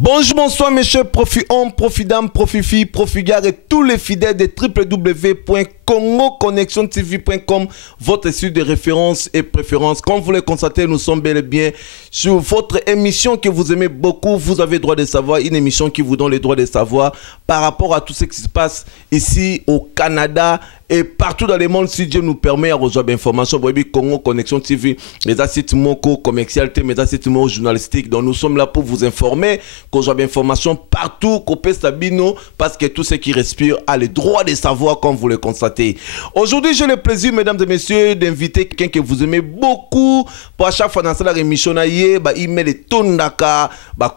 Bonjour, bonsoir, messieurs, profi-hommes, profi-dames, profi-filles, profi-gars et tous les fidèles de www.congoconnectiontv.com, votre site de référence et préférence. Comme vous le constatez, nous sommes bel et bien sur votre émission que vous aimez beaucoup. Vous avez le droit de savoir, une émission qui vous donne le droit de savoir par rapport à tout ce qui se passe ici au Canada et partout dans le monde. Si Dieu nous permet à rejoindre l'information, Congo Connexion TV, les assises moko commercial, mais assises moko journalistique. Donc nous sommes là pour vous informer, qu'on rejoindre l'information partout, qu'on peut sabino, parce que tout ce qui respire a le droit de savoir, comme vous le constatez. Aujourd'hui, j'ai le plaisir, mesdames et messieurs, d'inviter quelqu'un que vous aimez beaucoup. Pour à chaque fois dans cette émission, il met les tondaka,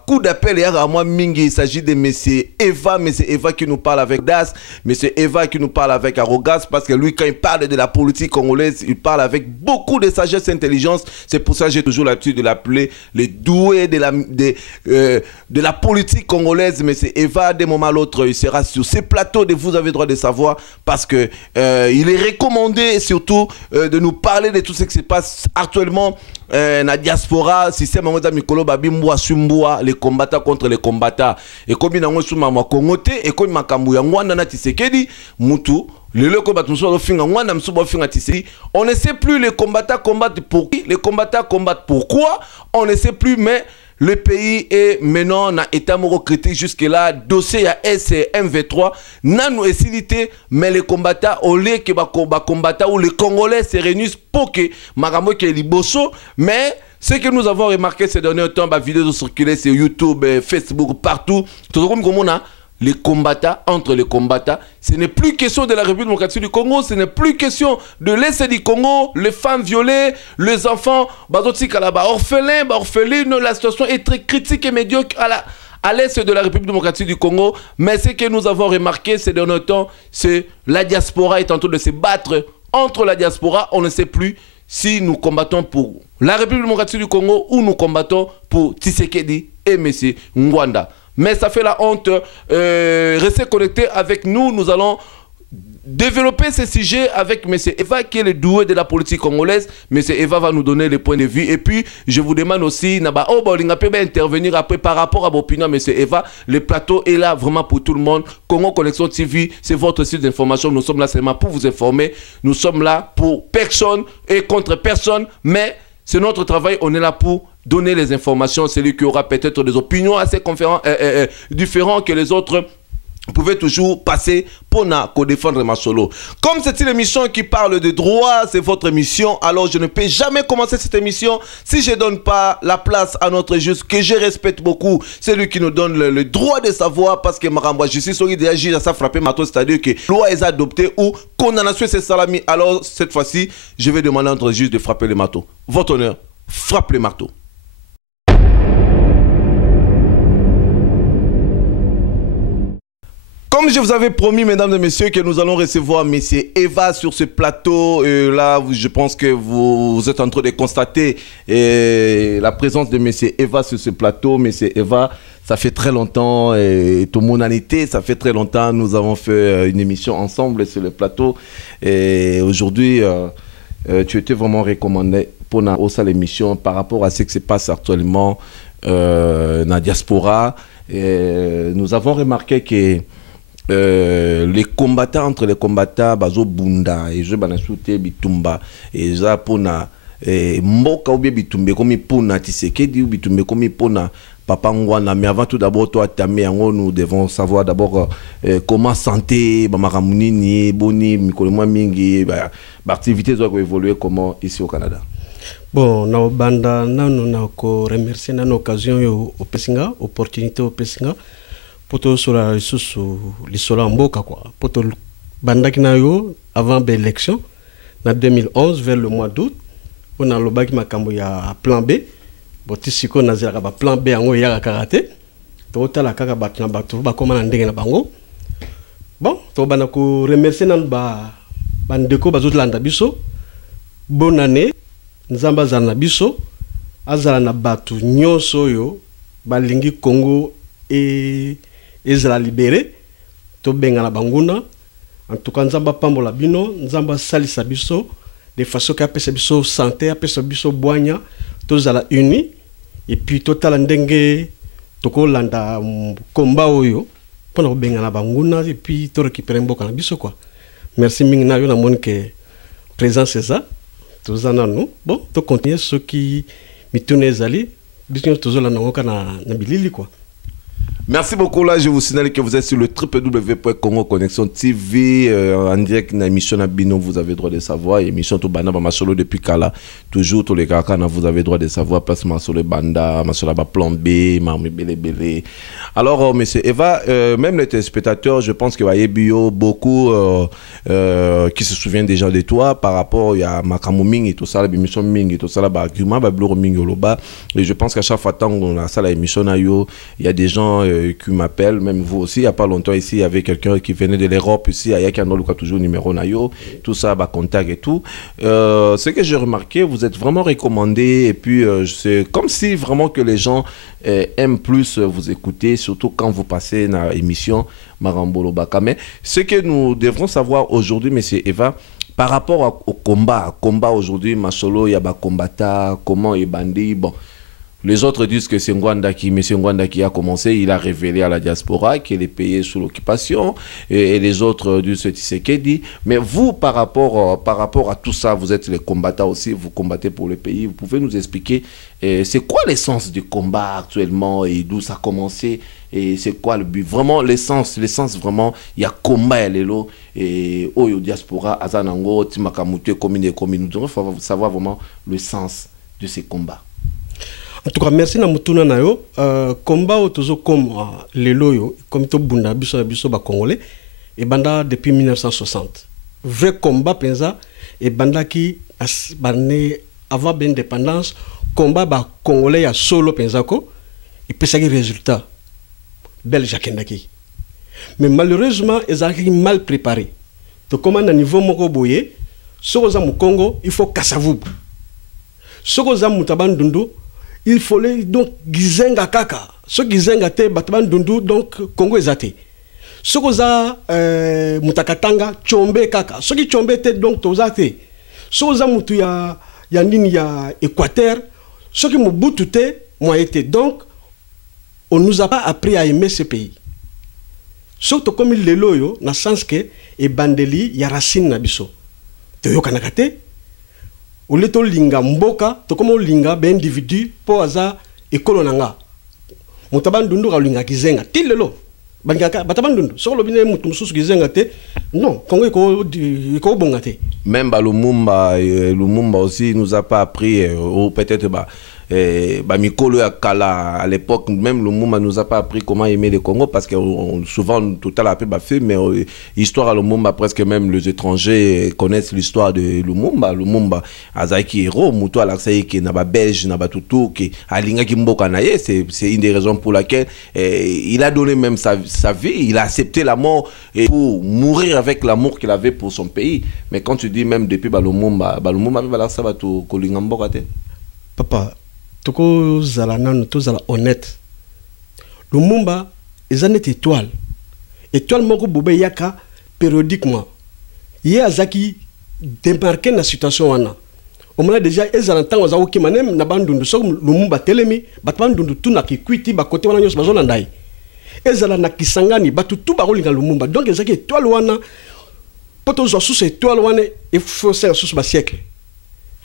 coup d'appel et à moi mingi. Il s'agit de monsieur Eva qui nous parle avec Das, monsieur Eva qui nous parle avec arrogance. Parce que lui, quand il parle de la politique congolaise, il parle avec beaucoup de sagesse et intelligence. C'est pour ça que j'ai toujours l'habitude de l'appeler le doué de la politique congolaise. Mais c'est Eva, d'un moment à l'autre, il sera sur ces plateaux de Vous avez le droit de savoir. Parce que il est recommandé surtout de nous parler de tout ce qui se passe actuellement dans la diaspora. Système Mikolo Babimboa Sumboa, les combattants contre les combattants. Et comme il y a un Congote, et comme il y a un Tshisekedi, Moutou. On ne sait plus les combattants combattent pour qui, les combattants combattent pourquoi, on ne sait plus, mais le pays est maintenant dans état critique jusque là, dossier à SMV3, nous essayé, mais les combattants, au lieu que combattants ou les Congolais se réunissent pour que Marambo qui est liboso, mais ce que nous avons remarqué ces derniers temps, vidéos circulées sur YouTube, Facebook, partout, tout comme on a les combattants, entre les combattants, ce n'est plus question de la République démocratique du Congo, ce n'est plus question de l'Est du Congo, les femmes violées, les enfants, orphelins, la situation est très critique et médiocre à l'Est de la République démocratique du Congo. Mais ce que nous avons remarqué ces derniers temps, c'est la diaspora est en train de se battre entre la diaspora. On ne sait plus si nous combattons pour la République démocratique du Congo ou nous combattons pour Tshisekedi et M. Ngwanda. Mais ça fait la honte. Restez connectés avec nous. Nous allons développer ce sujet avec M. Eva, qui est le doué de la politique congolaise. M. Eva va nous donner les points de vue. Et puis, je vous demande aussi, intervenir après par rapport à vos opinions, M. Eva. Le plateau est là vraiment pour tout le monde. Congo Connexion TV, c'est votre site d'information. Nous sommes là seulement pour vous informer. Nous sommes là pour personne et contre personne. Mais c'est notre travail. On est là pour donner les informations. Celui qui aura peut-être des opinions assez différentes que les autres, vous pouvez toujours passer pour défendre ma solo. Comme c'est une émission qui parle de droit, c'est votre émission, alors je ne peux jamais commencer cette émission si je ne donne pas la place à notre juge, que je respecte beaucoup. C'est lui qui nous donne le droit de savoir, parce que Maramba justice, il déjà juge à ça frapper mato, c'est-à-dire que loi est adoptée ou condamnation c'est salami. Alors cette fois-ci, je vais demander à notre juge de frapper les marteaux. Votre honneur, frappe les marteaux. Comme je vous avais promis, mesdames et messieurs, que nous allons recevoir M. Eva sur ce plateau. Là, je pense que vous êtes en train de constater la présence de M. Eva sur ce plateau. M. Eva, ça fait très longtemps, et ton monalité, ça fait très longtemps. Nous avons fait une émission ensemble sur le plateau. Et aujourd'hui, tu étais vraiment recommandé pour l'émission par rapport à ce qui se passe actuellement dans la diaspora. Nous avons remarqué que les combattants entre les combattants bazo bunda et je banasute bitumba et za pona mboka ou bien bitumbe comme pona Tshisekedi ou bitumbe comme pona Papa Ngwana. Mais avant tout d'abord, toi Tamé Yango, nous devons savoir d'abord comment santé bamaramunini boni mikolemo mingi activité doit évoluer comment ici au Canada. Bon, na banda nanu na ko remercier na occasion yo opesinga opportunité opesinga poto sur la ressource l'isolo mboka quoi poto bandaki na yo avant l'élection na 2011 vers le mois d'août on a lobaki makambo ya plan B botisiko na zela ba plan B yango ya karaté to tala kaka batna batu ba koma na ndenge na bango bon to bana ko remercier nan ba bandeko bazolanda biso bonne année nzamba zana biso azala na batu nyonso yo balingi Congo et Ezra libéré, to benga na banguna, en tout cas nzamba pambola bino, nzamba salisa biso, de façon qu'à pesa biso santé, à pesa biso boigna, to zala uni, et puis total ndenge toko landa combat oyo pour na benga na banguna et puis to récupérer mboka na biso quoi. Merci mingi na yo na moni que présent c'est ça. Tous en nous. Bon, to continuer ceux qui mitune ezali biso toujours la nangoka na bilili quoi. Merci beaucoup. Là, je vous signale que vous êtes sur le www.congo connexion TV en direct dans l'émission Nabino. Vous avez droit de savoir. Émission Tobana Masolo depuis Kala. Toujours tous les Kakana, vous avez droit de savoir. Place Masolo Banda, Masolo Plan B, Marmi Bele Bele. Alors, monsieur Eva, même les téléspectateurs, je pense qu'il y a bio beaucoup qui se souviennent déjà de toi par rapport à Makamu Ming et tout ça, l'émission Ming et tout ça, l'argument, Bluro Ming Oloba. Et je pense qu'à chaque fois, tant qu'on a ça, l'émission Nayo, il y a des gens qui m'appellent, même vous aussi, il n'y a pas longtemps ici, il y avait quelqu'un qui venait de l'Europe ici, il y a qui a toujours numéro Nayo, tout ça, contact et tout. Ce que j'ai remarqué, vous êtes vraiment recommandé et puis c'est comme si vraiment que les gens aiment plus vous écouter, surtout quand vous passez dans l'émission Marambolo Baka. Mais ce que nous devrons savoir aujourd'hui, monsieur Eva, par rapport au combat aujourd'hui, Masolo, il y a des combattants, comment il bandit, bon. Les autres disent que c'est Ngwandaki, mais c'est Ngwandaki a commencé, il a révélé à la diaspora qu'il est payé sous l'occupation, et les autres disent ce Tshisekedi. Mais vous, par rapport à tout ça, vous êtes les combattants aussi, vous combattez pour le pays, vous pouvez nous expliquer c'est quoi l'essence du combat actuellement et d'où ça a commencé et c'est quoi le but? Vraiment, l'essence vraiment, il y a combat et l'élo, et au diaspora, Azanango, Timakamute, commune, nous devons savoir vraiment le sens de ces combats. En tout cas, merci na mutuna na yo. Combat otozo comme les loyo, comme to bunda biso ba congolais et banda depuis 1960. Vrai combat penza et banda qui bané avant l'indépendance, combat ba congolais ya solo penza ko et pesagi résultat belge kendaki. Mais malheureusement, ils ont mal préparé. To comment à niveau moko boye, sokoza mu Congo, il faut kasavu. Sokoza mutabandundu il fallait donc gizenga kaka. Ce gizenga te batman dundu donc Congo ezate. Ce koza mutakatanga chombe kaka. Ce qui chombe te donc tozate. Ce koza mutu ya nini ya Équateur. Ce qui mubutu te moi été. Donc on nous a pas appris à aimer ce pays. Surtout comme il loyo na sens que e bandeli ya racine na biso. Te yo kanakate. Ou le to linga mboka to comme linga ben individu po aza ekolo nanga mutabandundu ka linga kizenga tilelo bangaka batabandundu so lo bine mutu mususu kizenga te non Congo ko bonga te. Même Lumumba aussi nous a pas appris ou peut-être Mikolo ya Kala à l'époque, même Lumumba nous a pas appris comment aimer le Congo parce que souvent tout à l'heure mais histoire à Lumumba presque même les étrangers connaissent l'histoire de Lumumba Azaki héros muto alaksai qui na ba belge na ba tutu qui alinga ki mboka na ye, c'est une des raisons pour laquelle il a donné même sa vie, il a accepté la mort et pour mourir avec l'amour qu'il avait pour son pays. Mais quand tu dis même depuis Lumumba va ça va tout kolinga mboka te. Papa toko zala nanu to zala honnête. Lumumba ezanet étoile moko bobe yaka périodiquement ye azaki démarqué na situation wana on a déjà ezala ntango za oki manem na bandundu so Lumumba telemi batbandundu tuna ki kwiti ba côté wana nyos bazona ndai ezala na kisangani batu tu ba rolinga Lumumba donc ezaki étoile wana poto zo sous étoile wana il faut faire sous ba siècle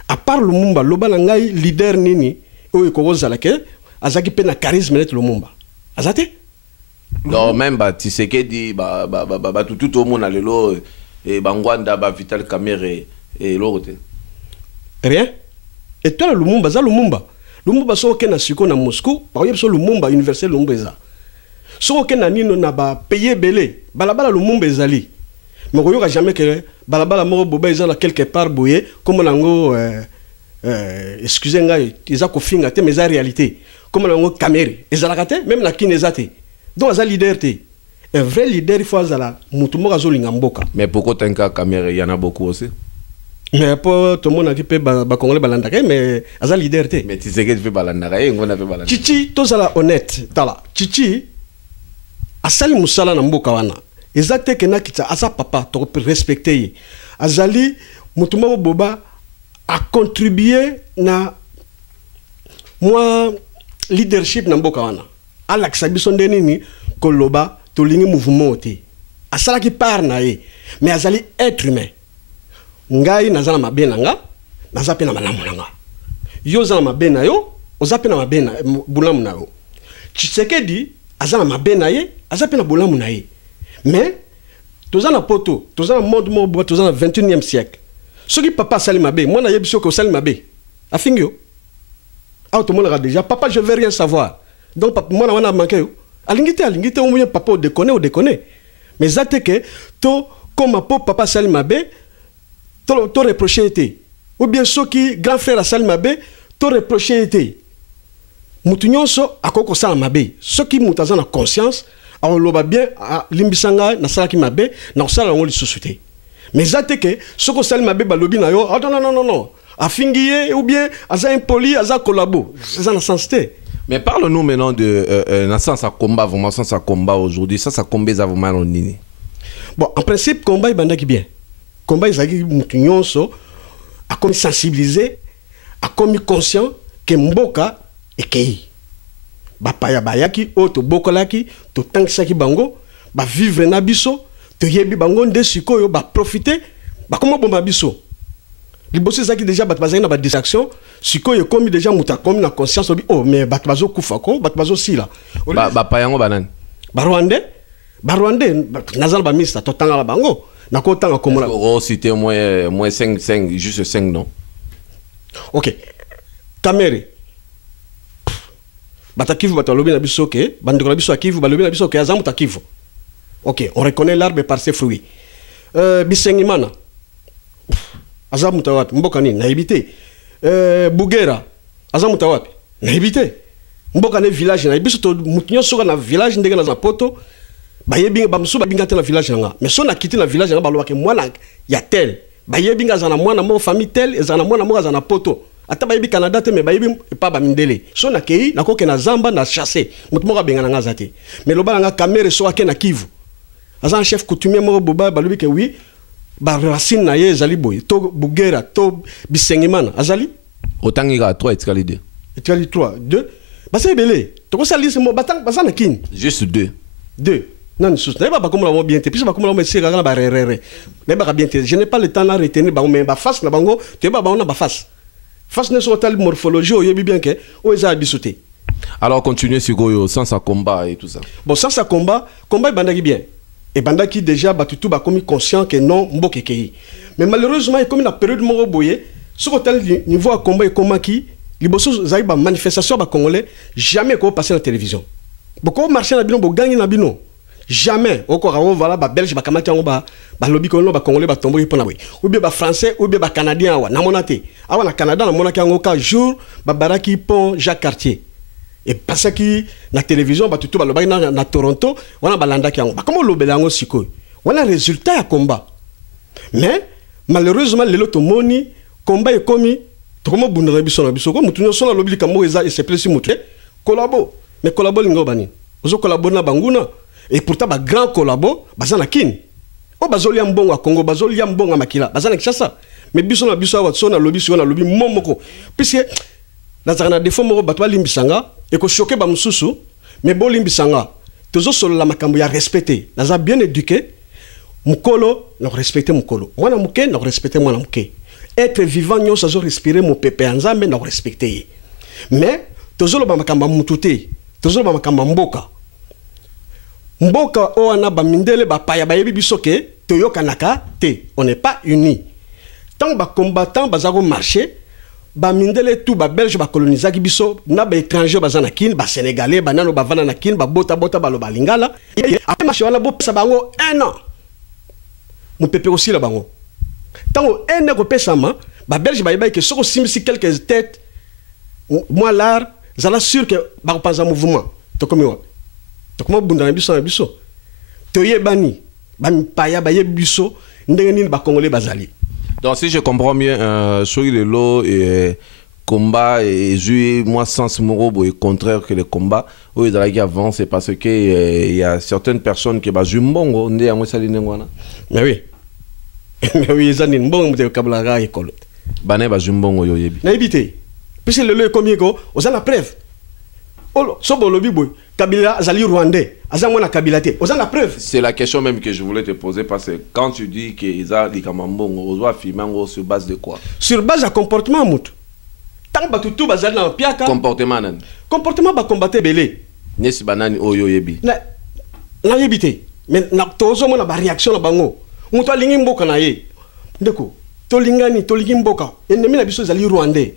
à part Lumumba loba na ngai leader nini oyo ko zala ke azaki pe na charisme net Lumumba azate non même Tshisekedi tout au monde a lelo et Bangwanda Vital Kamerhe et l'autre rien et toi Lumumba so ke na siko na Moscou par exemple Lumumba universel Lumumba eza so ke na nino na ba payer belé balabala Lumumba ezali mais ko yoka jamais que balabala moko boba eza quelque part boye comme nango excusez-moi, ils ont confié mais c'est la réalité. Comme on a Kamere, ils ont raté, même la Kinezate. Donc, ils ont leader. Un vrai leader, il faut avoir Moutumo Zolingamboka. Mais pourquoi t'as un cas Kamere, il y en a beaucoup aussi. Mais pour tout le monde qui peut Congolais Balandare, mais ils ont leader. Mais tu sais que tu fais Balandare, on a fait Balandare. Chichi, tous à la honnête. Chichi, Asali Moussala Namboka wana. Ils ont été Kenakita, Asa papa, tu peux respecter. Azali, Moutumo Boba, a contribué na moi leadership na mboka wana alakisa biso nde nini koloba tolingi mouvement te asalaki part na ye mais azali être humain ngai naza na mabe na nga naza pe na malamu na nga yo za na mabe na yo oza pe na mabe na bulamu na yo Tshisekedi aza na mabe na ye aza pe na bulamu na ye mais toza na poto toza na monde mo toza na 21e siècle soki papa asali mabe mwana yebi soki osali mabe afingi yo automona déjà papa je veux rien savoir donc mwana wana manqué yo alingite au moins papa o déconner mais zate que to comme papa asali mabe to reprocher été ou bien soki grand frère asali mabe to reprocher été mutu nyonso akoko sala mabe soki mutu aza na conscience aloba bien limbisanga na salaki mabe na osala ngo lisusu te mais zate que soko sali mabe balobi na yo non afingiye ou bien aza impoli aza collabo ça na sens te. Mais parle-nous maintenant de sens à combat vraiment sens à combat aujourd'hui ça combat ça vraiment en nini. Bon en principe combat ibandaki bien combat izaki mutu nyonso a comme sensibiliser a comme conscient que mboka ekei bapaya bayaki o to bokolaki to tangisaki bango ba vivre na biso to yebi bango nde sikoyo ba profiter ba komo bomba biso liboso zaki déjà bat bazaki na ba distraction sikoyo komi déjà muta komi na conscience obi oh mais bat bazo kufa ko bat bazo sila bapaya ngo banani Barwandais nazala ba mista to tanga bango na ko tanga komona oh citer moins 5 juste 5 non. OK Kamere batakivu batalobi na biso ke bandeko na biso akivu balobi na biso ke azamu takivu. OK on reconnaît l'arbre par ses fruits. Bisengimana azamu tawat mboka nini na ebité. Bugera azamu tawat na ebité. Mboka ne village na biso to mutinyo soka na village ndenge na poto bayebi bamsu babinga te na village nga mais so na kiti na village nga baloba ke mwana ya tel bayebi nga za na mwana mo famille tel ezana mwana mo za na poto ata bayebi Canada te mais bayebi pa ba mindele so na kei na koke na zamba na chasser mutu moko benga nga zate mais loba nga Kamere so ake na Kivu azan chef coutumier mo boba balobi ke oui ba racine na ye ezali boy to Bugera to Bisengimana azali otangira 3 etikali 2 etikali 3 2 basa ebele to ko salise mo batang basana kin juste 2 non, je ne sais pas comment on bien. Puis je ne sais pas comment on essaie de faire. Je n'ai pas le temps de retenir, mais face na bango, tu vas ba face. Face ne soit telle morphologie, il y a bien que on les a bisouté. Alors continuez sur Goyo sans sa combat et tout ça. Bon, sans sa combat bandaki bien. Et bandaki déjà batutu ba comme conscient que non mboke kei. Mais malheureusement, comme la période mo boye, sur tel niveau à combat et comment qui liboso zaïba manifestation ba congolais jamais ko passer la télévision. Beaucoup marcher na bino bo gagner na bino. Jamais on voilà ba belge ba kamati ngo ba lobi ko no ba congolais ba tombo pona boy ou bien ba français ou bien ba canadien awa na monate awa na Canada na monaki ngo ka jour ba baraki pont Jacques Cartier et parce que na télévision ba tutu ba loba na Toronto wana ba landaki ngo ba comment lobela ngo siko wana résultat ya combat mais malheureusement lelo to moni combat e komi to komo bundra biso na biso ko mutu no so na lobi ka mo eza et c'est plus mutu collabo mais collabo lingo bani ozo collabo na banguna. Et pourtant, ba grand collabo, bazana kin. O bazoli ambongo à Congo, bazoli ambongo à Makila, bazana kishasa. Mais biso na lobby momoko. Puisque nazana defo moko batwa limbisanga et ko choquer ba mususu, mais bo limbisanga. Tozo solo la makambo ya respecter. Naza bien éduqué. Mukolo, no respecter mukolo. Mwana muke, no respecter mwana muke. Être vivant nyo sazo respirer mon pépé anzambe no respecter. Mais tozo lo ba makambo mutute. Tozo lo ba makambo mboka. Mboka oana ba mindele ba paya ba yebi bisoke toyoka naka te on n'est pas unis tant ba combattant bazako marché ba mindele tout ba belge ba colonisaki biso na ba étranger bazana kin ba sénégalais ba nano ba vana na kin ba bota ba lo ba lingala après marché wana bo pesa bango 1 an mon pépé aussi la bango tant 1 an ko pesa ma ba belge ba yeba que soko simisi quelques têtes moi l'art zala sûr que ba pas un mouvement to comme comment bunda biso na biso toye bani bami paya baye biso ndenge nini ba congolais bazali. Donc si je comprends bien sur le lot et combat et jouer moi sens morobo est contraire que le combat où ils allaient avant c'est parce que il y a certaines personnes qui jouent mbongo ndé amwe sali ngwana. Mais oui. Mais oui zani mbongo mte kabla école. Bané ba jouer mbongo yoyebi. Na ebité. Puisque le lot est combien ko, on a la preuve. Oh so bo lobi boy Kabila azali rwandais azamona Kabila te oza na preuve. C'est la question même que je voulais te poser parce que quand tu dis que Isa Likamambongo ozo filmango sur base de quoi? Sur base de comportement mutu. Tant batu tout bazali na piaka. Comportement nan. Comportement ba combattre belé. Nesi banani oyo yebi. Na yebité. Mais na tozo mona ba réaction na bango. Mutu alingi mboka na ye. Ndeko to lingi mboka. Ennemi na biso zali rwandais.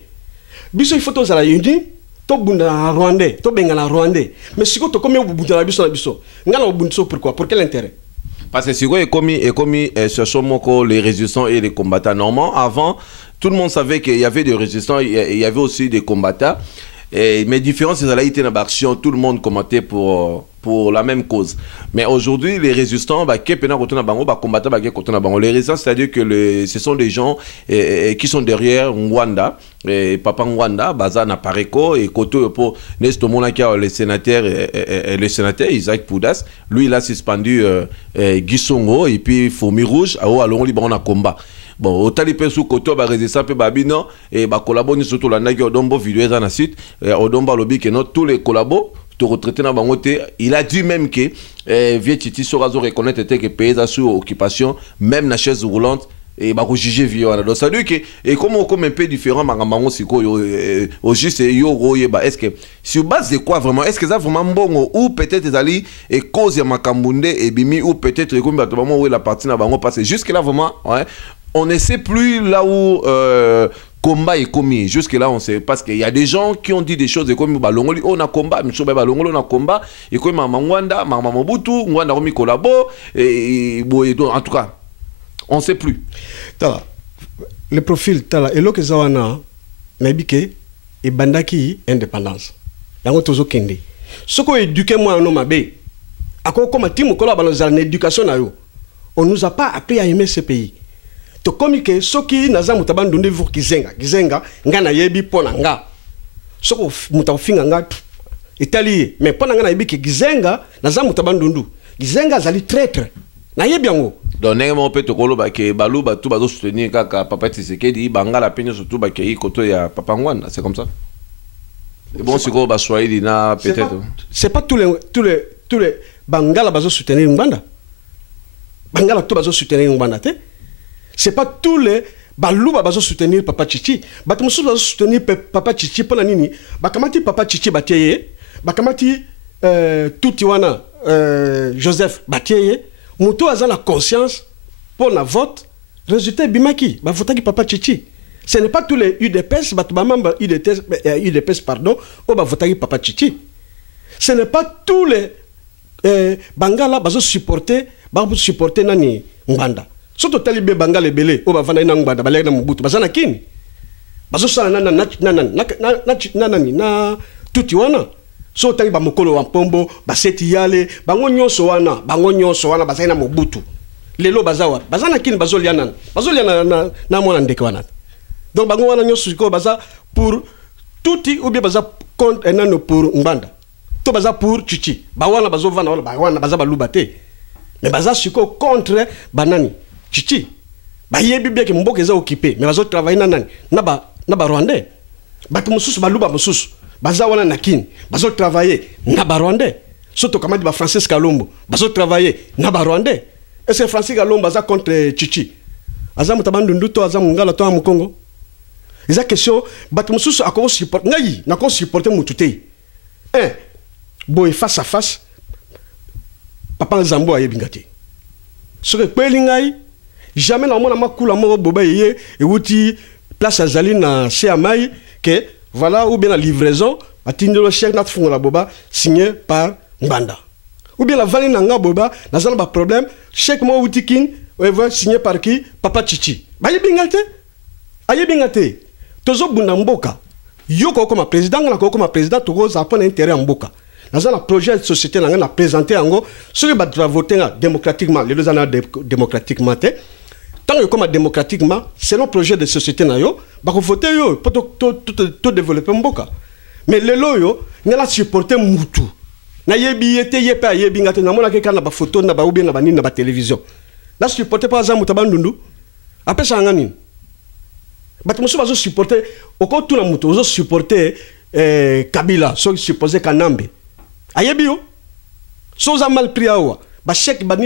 Biso il faut to zala yundi. To bunda rwandais, to bengana rwandais. Mais si to comme bunda na biso na biso. Ngana bunso pourquoi? Pour quel intérêt? Parce que si vous avez commis ce Somoko, les résistants et les combattants normands, avant, tout le monde savait qu'il y avait des résistants, il y avait aussi des combattants. Mais différence, c'est la été dans l'action, tout le monde commentait pour la même cause. Mais aujourd'hui, les résistants, les résistants, c'est-à-dire que ce sont des gens qui sont derrière Rwanda, Papa Rwanda, Bazana Pareko, et Koto pour le sénateur Isaac Poudas, lui il a suspendu Gisongo et puis Fourmi Rouge, alors on a combat. Bon, au talipé sous côté, bah résistant peu babino et bah collaborer surtout la nagui odombo vidéo dans la suite, odombo lobby que non tous les collabos te retraiter dans bangoté. Il a dit même que vieux Titi Sorazo reconnaître que pays sous occupation, même la chaise roulante et bah juger vieux. Donc ça veut dire que et comme un peu différent, mangamango siko au juste yo roye bah est-ce que sur base de quoi vraiment est-ce que ça vraiment bon ou peut-être des alliés et cause ya makambunde et bimi ou peut-être comme bah vraiment où la partie na bango parce que jusque là vraiment ouais. On ne sait plus là où combat est commis. Jusque là, on sait parce qu'il y a des gens qui ont dit des choses comme Balongoli, on a combat, on a combat, et comme Mangwanda, Mobutu, Ngwanda Romi Kolabo, et en tout cas, on ne sait plus. Tala, le profil, Tala, et l'autre Zawana, Nabike, et Bandaki, indépendance. Yango Tozo Kende. Ce qu'on éduque moi en homme, à quoi comme un team, on éducation, on ne nous a pas appris à aimer ce pays. To komike soki naza mutabando ndevu kizenga ngana yebi pona nga soko mutafinga nga itali mais pona nga na yebi kizenga naza mutabando ndu kizenga zali traître na yebi yango donc on peut te koloba ke baluba tout bazo soutenir kaka papa Tshisekedi bangala penyo surtout ba ke koto ya papa Ngwanda c'est comme ça et bon siko ba swahili na peut-être c'est pas tous les bangala bazo soutenir Ngwanda bangala to bazo soutenir Ngwanda te. C'est pas tous les balouba bazo soutenir Papa Chichi. Batumsu bazo soutenir Papa Chichi pour la nini. Bakamati Papa Chichi bateye. Bakamati Toutiwana Joseph bateye. Moutou a la conscience pour la vote. Résultat bimaki. Ba votaki Papa Chichi. Ce n'est pas tous les UDPS, batubamamba UDPS pardon, ou ba votaki Papa Chichi. Ce n'est pas tous les Bangala bazo supporter nani Ngwanda. Surtout talibé bangale belé o ba vana ina ngba da balé na Mobutu bazana kini bazo sala na tuti wana so tali ba mokolo wa pombo baseti yale bango nyonso wana bazana Mobutu lelo bazawa bazana kini bazo liana na mona ndeke wana donc bango wana nyonso ko baza pour tuti ou bien baza contre enano pour Nganda to baza pour Chichi ba wana bazo vana wana baza balubate mais baza siko contre banani Chichi, ba yebi bien que mboka eza occupé, mais bazo travailler na ba Rwandais. Batu mususu baluba mususu, baza wana na kini, bazo travailler na ba Rwandais. Soto kamadi ba Francis Kalombo, bazo travailler na ba Rwandais. Est-ce que Francis Kalombo baza contre Chichi? Aza mutabandu nduto aza mungala to am Congo. Eza question batu mususu akoko support ngai na ko supporter mutute. Boy face à face. Papa Zambo ayebi ngati. Ce que pelingai jamais na mona makula moko boba yé et outi place azali na CMI que voilà ou bien la livraison atinde le chèque nat fungola boba signé par Nganda ou bien la vali nanga boba na zala ba problème chèque mo outi kin signé par qui Papa Chichi ba yebingate tozo bunda mboka yoko comme président na ko comme président to za pona intérêt en mboka na zala projet de société na présenté ango ce que ba voter démocratiquement les deux ans démocratiquement tant que comme démocratiquement c'est notre projet de société na yo ba ko voter yo pour tout développer mboka mais le loyo ngala supporter mutu na yebi yete yepa yebi ngate na mona ke kana ba photo na ba ou bien na ba nini na ba télévision la supporter par exemple tabandundu après ça ngani batu musu bazo supporter oko tout na mutu ozo supporter Kabila so supposé Kanambe ayebi yo soza mal pris awa ba chèque ba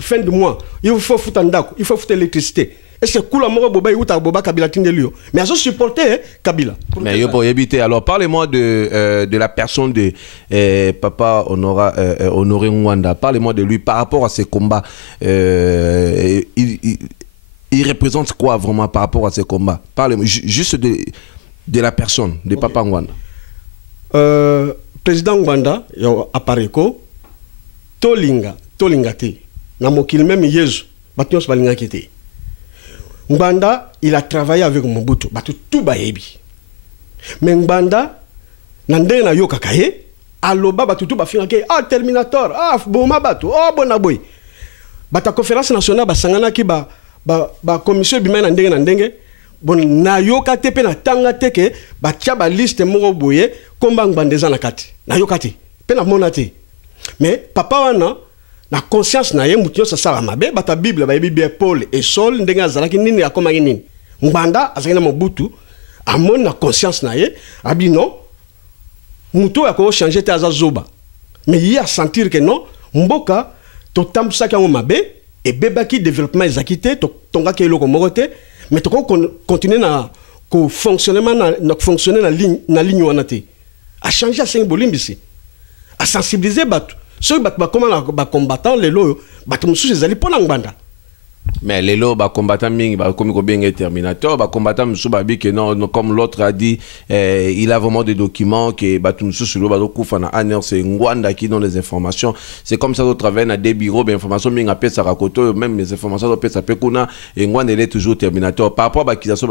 fin de mois il faut foutre ndako il faut foutre l'électricité. Est-ce que Kula Moro Boba Yuta Boba Kabila Tindelio? Mais elles ont supporté Kabila. Mais yo pour éviter. Alors parlez-moi de la personne de Papa Honoré Ngwanda. Parlez-moi de lui par rapport à ses combats. Il représente quoi vraiment par rapport à ses combats? Parlez-moi juste de la personne de Papa Ngwanda. Président Ngwanda, Apareko, Tolinga te. Namokil même Yezu, Batios Balinga Kete. Ngwanda, il a travaillé avec Mobutu, batu tout bayebi. Mais Ngwanda, nande na yo kakaye, aloba batu tout bafinga ke, Terminator, boma batu, bonaboy. Bata conférence nationale basangana ki ba commission bimena ndenge, bon na yo kate pe na tanga teke, ba tia ba liste moko boye, komba Ngwanda za na kati. Na yo kate, pe na monate. Mais papa wana, na conscience na ye mutinyo sa sala mabe bata bible ba bible Paul et Saul ndenga zalaki nini akoma nini Ngwanda azakina Mobutu amon na conscience na ye abi non muto ya ko changer ta zoba mais il a sentir que non mboka to tambusa ka mabe et bebaki développement ezakite to tonga ke loko mogote mais to continuer na ko fonctionnement na fonctionner na ligne wana te a changer à symbolimbisi a sensibiliser batu. Ceux qui sont combattants, les lots, ils allaient pour Ngwanda. Mais les lots, combattants, comme bien Terminator, combattants, non, comme l'autre a dit, il a vraiment des documents que c'est Ngwanda qui donne les informations. C'est comme ça, au travers de des bureaux d'information, même les informations, et Ngwanda est toujours Terminator. Par rapport à l'accusation,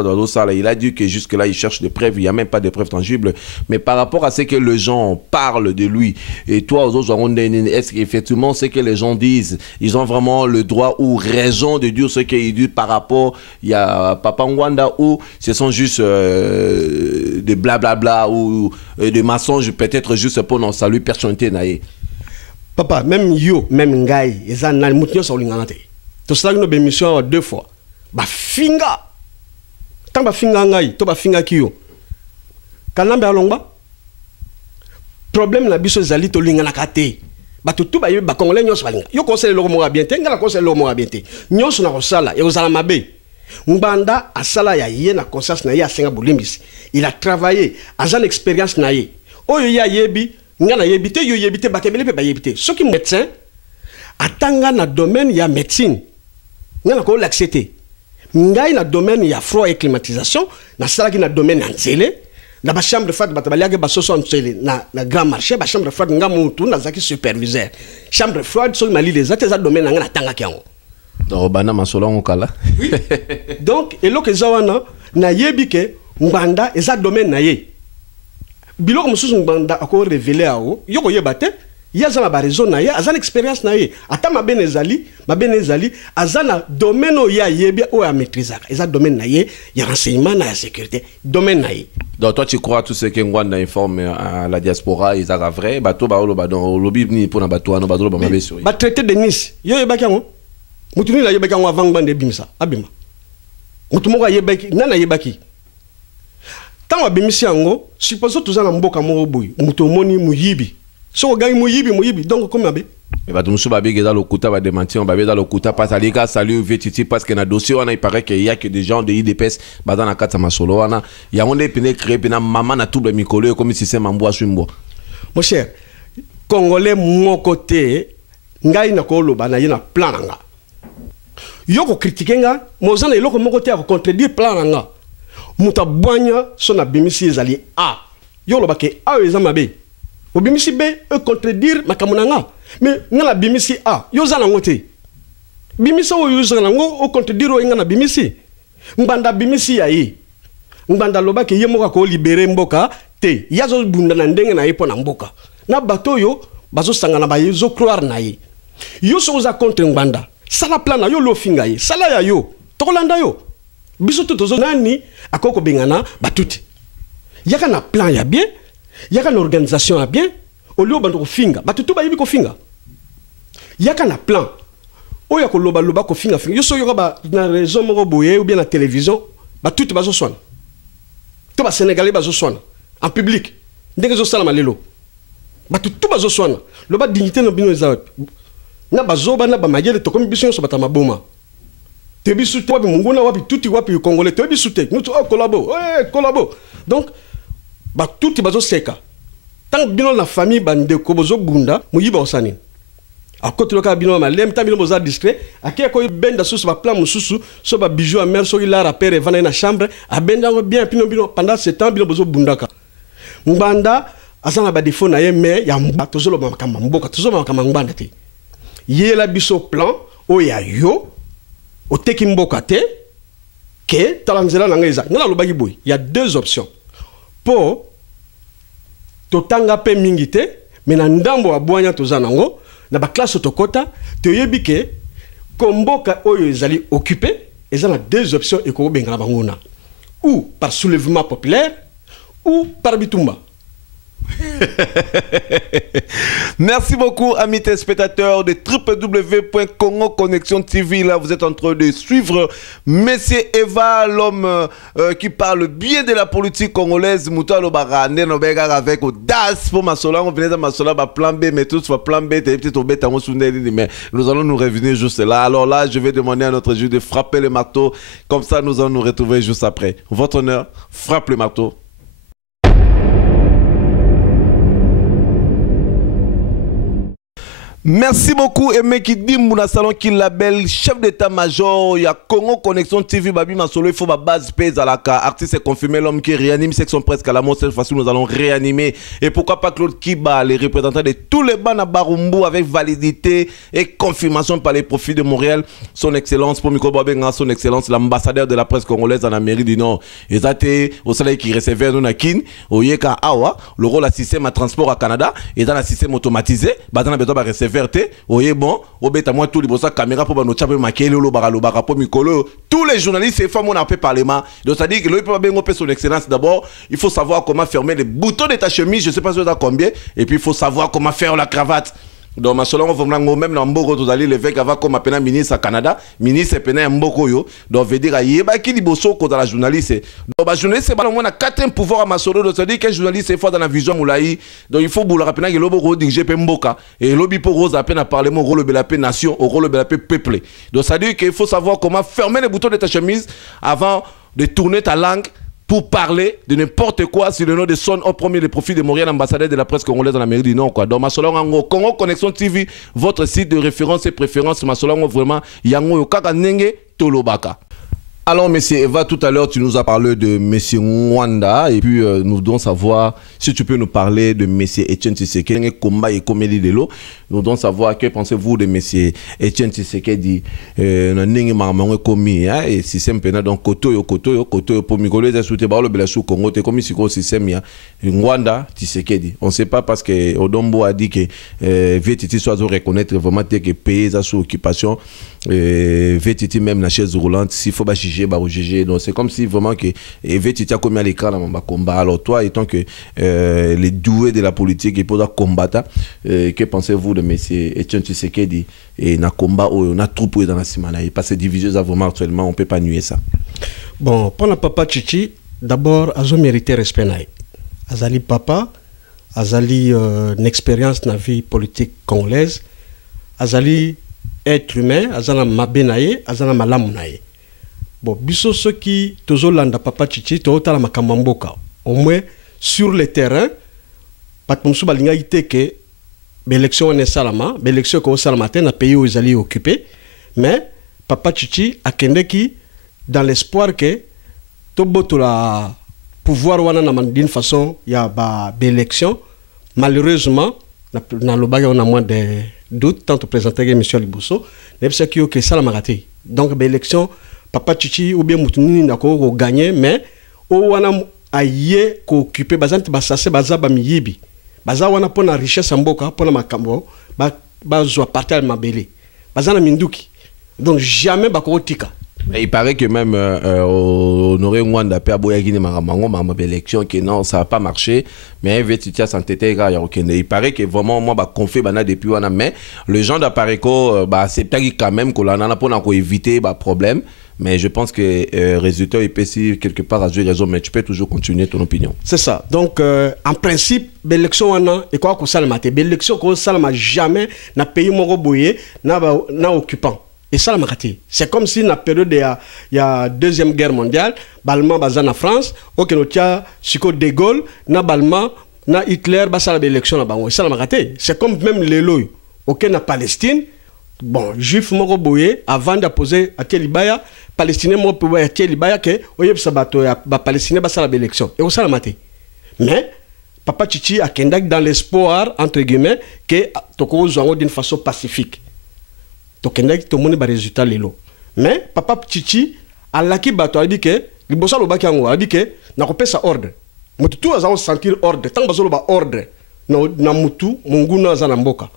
il a dit que jusque-là, il cherche des preuves, il n'y a même pas de preuves tangibles. Mais par rapport à ce que les gens parlent de lui, et toi, aux autres, est-ce qu'effectivement, ce que les gens disent, ils ont vraiment le droit ou raison de dire ce qu'il dit par rapport à Papa Ngwanda ou ce sont juste des blablabla ou des mensonges peut-être juste pour nos salut personnalité naïe. Papa, même yo, même Ngai, ils ont un mouton sur l'ingante. Tout ça, nous avons émission deux fois. Ba finga. Tant ba finga Ngai, to ba finga kiyo. Kanambe alongba. Problème la biso zali to lingana kate. Batu tout ba congolais nyos balinga yo conseil lo mo bien te ngala conseil lo mo bien te nyos na kosala ya ozala mabe Ngwanda asala ya ye na conscience na ye asenga bolimbisi il a travaillé azan expérience na ye oyo ya yebi ngana yebi te yo yebi te bakebele pe ba yebi te soki médecin atanga na domaine ya médecine ngana ko l'accepter ngai na domaine ya froid et climatisation na sala ki na domaine nzele na ba chambre froide batabaliage ba soso ntele na grand marché ba chambre froide ngamutu na zaki superviseur chambre froide so mali les autres domaines nga na tanga kiango donc bana masolo ngokala oui donc eloko zawana na yebike Ngwanda eza domaine na ye biloko mususu Ngwanda ako révéler awo yoko yebate yazana ba raison na ye azana expérience na ye ata mabene ezali azana domaine o ya yebi o ya maîtriser eza domaine na ye ya renseignement na ya sécurité domaine na ye. Donc toi tu crois tout ce que Ngwanda informe à la diaspora ils are vrai bato ba olo ba don lobi ni pour na bato ano bato ba mabe sur ba traité de Nice yo yebaki ngo mutu ni la yebaki ngo avant Ngwanda bimisa abima mutu moko yebaki nana yebaki tango bimisi ngo supposons tous na mboka moko boy mutu moni muyibi so gars muyibi donc comme abe mais bato musu ba bege dans le kuta ba démentir on ba dans le kuta pas alika salut vetiti parce que na dossier on a il paraît qu'il y a que des gens de IDPS ba dans la kata masolo wana ya on est pene créer pena maman na tout le mikolo comme si c'est mambo swimbo mon cher congolais mon côté ngai na ko loba na yena plan nga yoko critiquer nga mozana eloko mon côté a contredire plan nga muta bwanya so na bimisi ezali a yo loba ke a ezamabe au bimisi B e contredire makamunanga mais ngala bimisi A yo zana ngote bimisi o yo zana ngo o contredire o ngana bimisi Ngwanda bimisi ya yi Ngwanda loba ke yemo ko libérer mboka te yazo bunda na ndenge na ipo na mboka na bato yo bazo sangana ba yezo croire na yi yo so za contre Ngwanda sala plan na yo lo finga yi sala ya yo tokolanda yo biso tozo nani akoko bengana batuti yaka na plan ya bien yaka na organisation a bien au lieu de finga batutu ba yibi ko finga yaka na plan oya ko loba ko finga yo so yoka ba na réseau moko boye ou bien na télévision batutu bazo swana to ba sénégalais bazo swana en public ndenge zo sala malelo bato tout bazo soana lo ba dignité no bino eza na bazo ba na ba magele to comme biso so batama boma te bisu te wapi munguna wapi tuti wapi congolais te bisu te nous collabo donc ba tuti bazo seka tant bino la famille bande ko bozo bunda muyiba osani a côté le bino malem ta bino boza discret akia ko benda sous ba plan mususu so ba bijou a mère so il a rapper vana na chambre a benda bien pino bino pendant ce temps bino bozo bundaka mbanda azana ba défaut na ye mais ya mba tozolo makamba mboka tozolo makamba mbanda te yela biso plan o ya yo o teki mboka te ke talanzela na ngeza ngala lobaki boy il y a deux options po totanga pe mingi te mais na ndambo abwanya tozana ngo na ba classe tokota te yebi ke komboka oyo ezali occupé ezana deux options e ko bengala bangona ou par soulèvement populaire ou par bitumba. Merci beaucoup, amis téléspectateurs de www.congo Connexion TV. Là, vous êtes en train de suivre Monsieur Eva, l'homme qui parle bien de la politique congolaise. Moutalo Barane, Nobega avec audace pour Masola. On venait de Masola, plan B, mais tout soit plan B, mais nous allons nous revenir juste là. Alors là, je vais demander à notre juge de frapper le marteau. Comme ça, nous allons nous retrouver juste après. Votre honneur, frappe le marteau. Merci beaucoup, Aimé Kidi Mouna Salon qui label chef d'état-major. Il y a Congo Connexion TV, Babi Masolo, il faut ma base pèse à la artiste est confirmé, l'homme qui réanime section presque à la mort. Cette fois-ci, nous allons réanimer. Et pourquoi pas Claude Kiba, les représentants de tous les bancs à Barumbu avec validité et confirmation par les profits de Montréal. Son Excellence, pour Miko Babenga, son Excellence, l'ambassadeur de la presse congolaise en Amérique du Nord. Ils étaient au soleil qui recevait nous Nakin, au Yeka Awa, le rôle à système à transport à Canada, et dans un système automatisé, bah dans besoin de recevoir. Oye bon, obeta moi tout les bossa caméra pour nous chaper maquiller le bara pour Mikolo. Tous les journalistes et femmes on a fait parlement. Donc ça dit que le peut bien son excellence d'abord, il faut savoir comment fermer les boutons de ta chemise, je sais pas si vous avez combien et puis il faut savoir comment faire la cravate. Donc ma selon on même dans Mboko tous aller l'évêque avant comme appena ministre à Canada, ministre pena Mboko yo. Donc veut dire yeba qui li bosso ko dans la journaliste. Donc ba journaliste c'est pas on a quatre pouvoirs à Masolo, donc ça dit que journaliste c'est fort dans la vision moulaï. Donc il faut boula rapena que lobo diriger pe Mboka et lobby pour rose à peine à parler mon rôle de la paix nation au rôle de la paix peuplé. Donc ça dit qu'il faut savoir comment fermer les boutons de ta chemise avant de tourner ta langue pour parler de n'importe quoi sur le nom de son au premier le profit de Montréal, ambassadeur de la presse congolaise en Amérique du Nord. Donc, Masolongo, Congo Connexion TV, votre site de référence et préférence, Masolongo, vraiment, Yango Yokaka Nenge Tolobaka. Alors, monsieur Eva, tout à l'heure, tu nous as parlé de monsieur Mwanda et puis nous devons savoir si tu peux nous parler de monsieur Etienne Tshisekedi, combat et comédie de l'eau. Nous devons savoir que pensez-vous de monsieur Etienne Tshisekedi, n'engue marmango commis et système pénal donc koto pour Migolo des soute ba le belasou Congo te commis sur système ya Mwanda Tshisekedi. On sait pas parce que Odombo a dit que VTT soit reconnaître vraiment que pays à sous occupation VTT même la chaise roulante s'il faut pas juger donc c'est comme si vraiment que VTT a commis à l'écran dans ma combat. Alors toi étant que les doués de la politique et pour combattre que pensez-vous de monsieur Etienne Tshisekedi et na combat ou na troupe dans la simana parce que diviser vraiment actuellement on peut pas nier ça. Bon pour la papa Chichi d'abord azo mérité respect naï azali papa azali une expérience dans la vie politique congolaise azali être humain azana mabenaye azana malamunaye. Bon biso ceux qui tozolanda papa Chichi totala makamamboka au moins sur le terrain patmousu balinga ite que l'élection est salama, l'élection est salama, na pays où ils allaient occuper, mais papa Chichi a kendeki dans l'espoir que tout la pouvoir wana na d'une façon il y a ba l'élection malheureusement dans le bagage on a moins de doutes tant au présenté que monsieur Liboso n'est pas que ça la raté. Donc l'élection papa Chichi ou bien mutuni na ko gagner mais o wana aye ko occuper bazante basase bazaba miyibi. Baza wana pona richesse mboka pona makambo ba zo partir mabele bazana minduki donc jamais bakotika Mais il paraît que même Honoré Mwanda pe aboyaki ne maramango mama élection que non ça a pas marché mais Vetitia s'entêtait gars il paraît que vraiment moi ba confé bana depuis wana mais le gens d'Apareco bah c'est peut-être quand même que là on a pour éviter bah problème mais je pense que résultat EPC quelque part a joué raison mais tu peux toujours continuer ton opinion. C'est ça. Donc en principe l'élection wana et quoi que ça le maté l'élection que ça m'a jamais na pays moko boyé na occupant. Et ça, c'est comme si, dans la période il y a Deuxième Guerre mondiale, Balma baza na France, ok, nous tia Chico de Gaulle, na Balma, na Hitler, basa la élection là-bas. Et ça, c'est comme même les lois, ok, na Palestine, bon, juif moko boye, avant d'apposer à Tielibaya, Palestinien moko boye à Tielibaya, que, oye, ça bato, ba Palestinien basa la élection. Et ça, mais, Papa Chichi a kendak dans l'espoir, entre guillemets, que toko zongo d'une façon pacifique. Donc il y a des résultats lelo mais papa Chichi a laki bato a dit que le bossa lo baki ango a dit que na ko pesa ordre mutu tu aza sentir ordre tant bazo lo ba ordre na mutu munguna za na mboka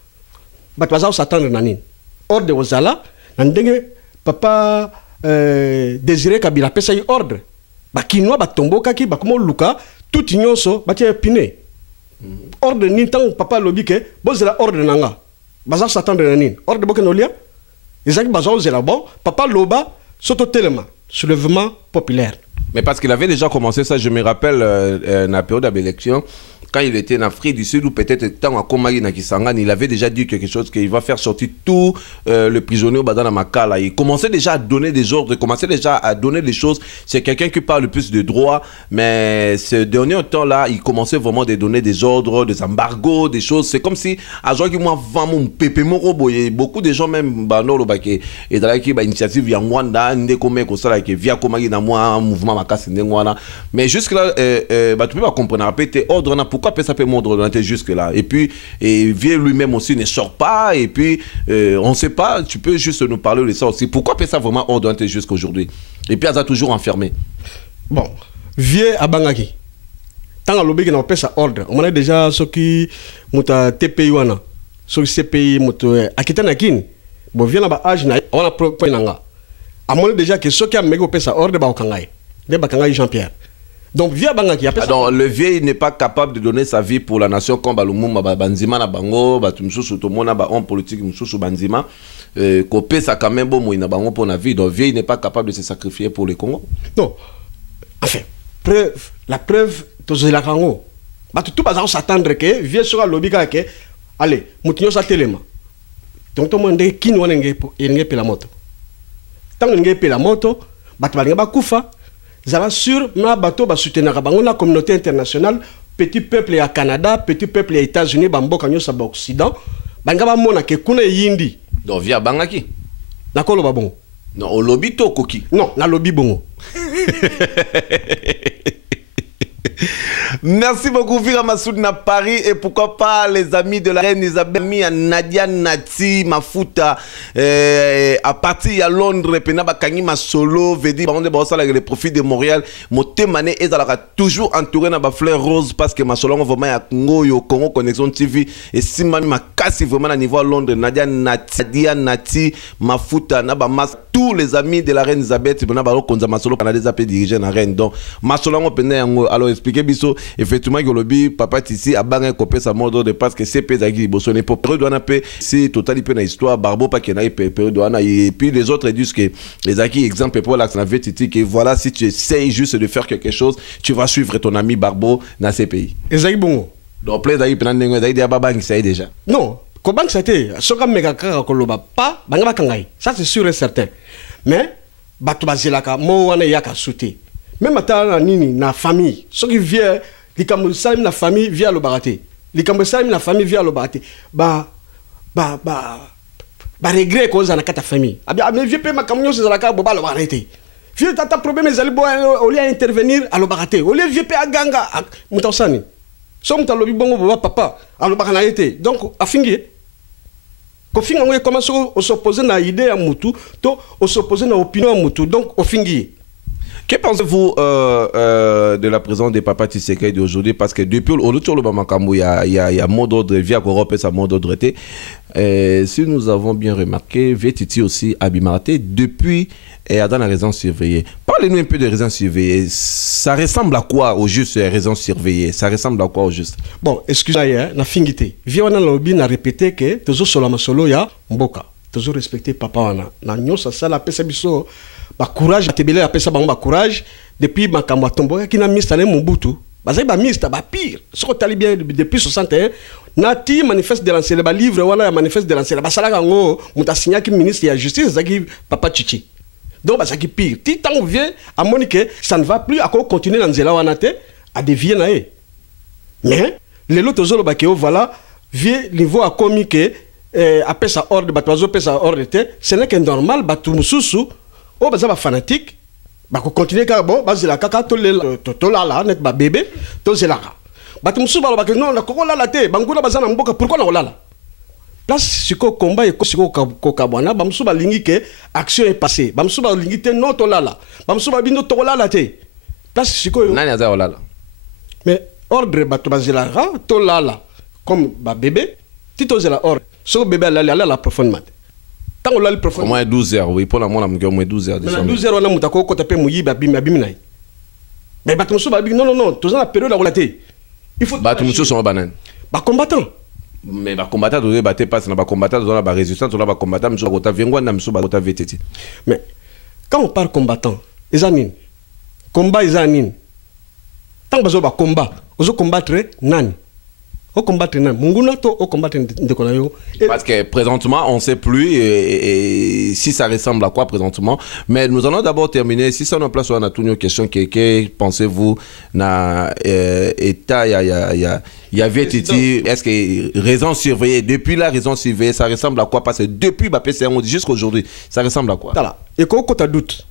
bato baza s'attendre na nini ordre ozala na ndenge papa Désiré Kabila pesa yi ordre ba kinwa ba tomboka ki ba komo luka tout nyonso ba tie piné ordre ni tant papa lobi que bozela ordre nanga baza s'attendre na nini ordre boke no lia Isaac Bazon bon, Papa Loba, soto tellement, soulèvement populaire. Mais parce qu'il avait déjà commencé ça, je me rappelle, dans la période d'élection, quand il était en Afrique du Sud, ou peut-être tant à Komari, na Kisangani, il avait déjà dit quelque chose, qu'il va faire sortir tout le prisonnier au Badana Makala. Il commençait déjà à donner des ordres, il commençait déjà à donner des choses. C'est quelqu'un qui parle le plus de droit, mais ce dernier temps-là, il commençait vraiment à donner des ordres, des embargos, des choses. C'est comme si, à genre qui moi, vraiment, pépé mon robot, beaucoup de gens même, Bano, le baquet, et dans la initiative, il y a Rwanda, Ndekome, Kosala, qui via Komari, dans moi, un mouvement Makasi, Ndengwana. Mais jusque-là, tu peux pas comprendre, répéter ordre, pourquoi ça peut monter jusque-là? Et puis, Vieux lui-même aussi ne sort pas. Et puis, on ne sait pas, tu peux juste nous parler de ça aussi. Pourquoi peut ça vraiment ordonner jusqu'aujourd'hui? Et puis, elle a toujours enfermé. Bon, Vieux à Bangaki. Tant que l'objet n'a pas ça ordre, on a déjà ce qui m'a TPI wana, ce qui CPI m'a Akitanakin. Bon, Vieux là-bas, âge na, on a point nanga. À mon déjà que ce qui a mégo pas ça ordre, bah au Kangai. De Bakangai Jean-Pierre. Donc, donc le vieux n'est pas capable de donner sa vie pour la nation comme Balumuma, Banzima, na Bango, Batumsou, Tomona, homme politique, Moussou, Banzima. Copé, ça quand même bon, il n'a pas pour la vie. Donc, vieux n'est pas capable de se sacrifier pour le Congo. Non. Enfin, la preuve, c'est la Congo. Tout le monde s'attendre que vieux sera lobby que, allez, Moutinho sa téléma. Donc, tout le monde dit qui nous a la moto. Tant qu'on a la moto, Batman Koufa. Zala sûr, ma bateau va soutenir la communauté internationale, petit peuple à Canada, petit peuple aux États-Unis, bambo kanyo sa Occident, bangaba mona ke kuna yindi. Donc via bangaki. Nakolo babongo. Non, au lobby to koki. Non, na lobby bongo. Merci beaucoup, Vira Massoud à Paris. Et pourquoi pas les amis de la reine Isabelle, Nadia Nati, Mafuta, à partir à Londres, Penaba Kangima Solo, Vedi, Baron de Barossa, les profits de Montréal, Motemane, et ça toujours entouré dans la fleur rose parce que ma Solon vraiment à Congo, Congo Connexion TV, et si ma casse vraiment à niveau à Londres, Nadia Nati, Mafuta, Nabamas, tous les amis de la reine Isabelle, c'est Benabaro Konzama Solo, Canada, des appels dirigés dans la reine. Donc, ma Solon, alors expliquez biso effectivement que le papa ici a bangé copé sa mort de parce que c'est pédagogique bosso n'est pas période on a fait c'est total peu histoire barbo pas qu'il y a période on a et puis les autres disent que les acquis exemple pour l'accent avait dit que voilà si tu essayes juste de faire quelque chose tu vas suivre ton ami barbo dans ces pays ezaki bongo donc plein d'ailleurs pendant nengo d'ailleurs dia baba ngi déjà non comment c'était soka mega kaka koloba pas banga bakangai ça c'est sûr et certain mais batu bazilaka mo wana yaka souté même à nini na famille ce qui vient les Camerounais la famille via le baraté les Camerounais la famille via le baraté ba regret cause na kata famille mais vieux pema Camerounais c'est la ka boba le baraté vieux tata problème les alibo au lieu intervenir à le baraté au lieu vieux pe aganga mutausani so mutalobi bongo boba papa à le baraté donc afingi ko finga ngoy comment s'opposer na idée à mutu to s'opposer na opinion à mutu donc au fingi. Que pensez-vous de la présence de Papa Tshisekedi d'aujourd'hui? Parce que depuis le Bamakambu, il y a mot d'ordre, via Europe et sa mot d'ordre. Si nous avons bien remarqué, Vétiti aussi Abimarté depuis dans la résidence surveillée. Parlez-nous un peu de résidence surveillée. Ça ressemble à quoi au juste résidence surveillée? Ça ressemble à quoi au juste? Bon, excusez-moi, na fingité. Viens on lobby na répété que toujours sur la masolo ya mboka. Toujours respecter papa wana. Na nyosa sala pesa biso ba courage tebele ya pesa bango ba courage depuis makamwa tomboka kina mista ne Mobutu. Bazai ba mista ba pire. Ce qu'on tali bien depuis 61 nati manifeste de lancer ba livre wala ya manifeste de lancer ba sala ngo muta signa ki ministre ya justice zaki Papa Chichi. Donc bah ça qui pire. Si tant vient à Monique, ça ne va plus à continuer dans zela wanate à dévier nae. Mais les autres zolo bakeo voilà vieux niveau à comique après sa ordre batozo pesa ordre ce n'est que normal batu mususu o baza ba fanatique ba ko continuer car bon bazela kaka to la net ba bébé to zela batu mususu ba ba non la ko la te bangula bazana mboka pourquoi na la place siko combat et siko kokabwana bamsu ba lingi ke action est passée bamsu ba lingi te non to lala bamsu ba bindo to lala te place siko nani aza olala mais ordre batu bazela to lala comme ba bébé tito zela ordre so bébé la profondément tant on l'a profondément moins 12 heures oui pour la moi au moins 12 heures mais 12 heures on a mutako ko taper muyi ba bimina mais batu musu ba non to za la période la relaté il faut batu musu sont banane ba combattant mais ba combattant doit battre pas na ba combattant dans la résistance dans la combattant musu ko ta vengwa na musu ba ko ta VTT mais quand on parle combattant ezanine combat ezanine tant bazo ba combat ozo combattre nani au combattre nani munguna to au combattre ndeko na yo parce que présentement on sait plus et si ça ressemble à quoi présentement mais nous allons d'abord terminer si ça nous place on a toutes nos questions que pensez-vous na état il y a VTT est-ce que raison surveillée depuis la raison surveillée ça ressemble à quoi parce que depuis ba PCR jusqu'à aujourd'hui ça ressemble à quoi voilà et ko ta doute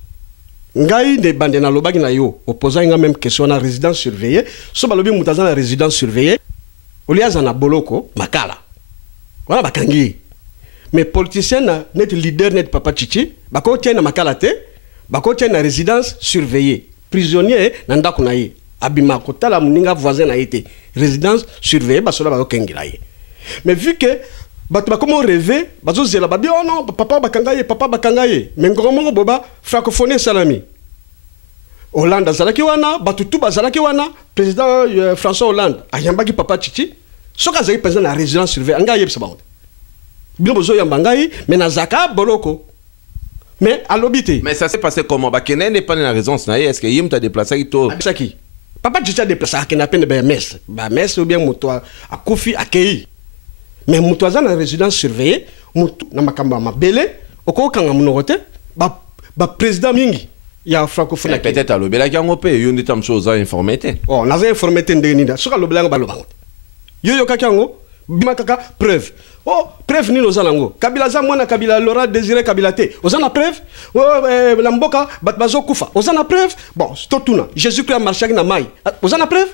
ngai de bande na lobaki na yo opposant nga même question na résidence surveillée so ba lobi mutaza na résidence surveillée Oliaza na boloko makala wana bakangi mais politicien na net leader net Papa Chichi bako tient na makala te bako tient na résidence surveillée prisonnier na ndako na ye abima kotala muninga voisin na été résidence surveillée basola bako kengi na ye mais vu que bato bakomo rêver bazo zela babi oh non papa bakanga ye mais ngomo boba francophonie salami Hollande azalaki wana batutu bazalaki wana président François Hollande ayambaki Papa Chichi soka azali président na résidence surveillée anga yebisa bango bino bozo yamba ngai mais nazaka boloko mais alobité mais ça s'est passé comment ba kenen n'est pas na résidence na est-ce que yim t'a déplacé ito abisaki Papa Chichi a déplacé à kena peine ba mes ou bien moto akufi akei mais moto azana na résidence surveillée moto na makamba mabele okokanga munokote ba président mingi ya francophonie peut-être à l'obéla qui a ngopé yo nditam chose informé oh naza informé ndeni soka lobela ngo balobango yo kakango bima kaka preuve oh preuve ni lozalango kabila za mwana kabila Laurent Désiré Kabila te ozana preuve la mboka bazo kufa ozana preuve bon stotuna Jésus-Christ marchaki na mai ozana preuve.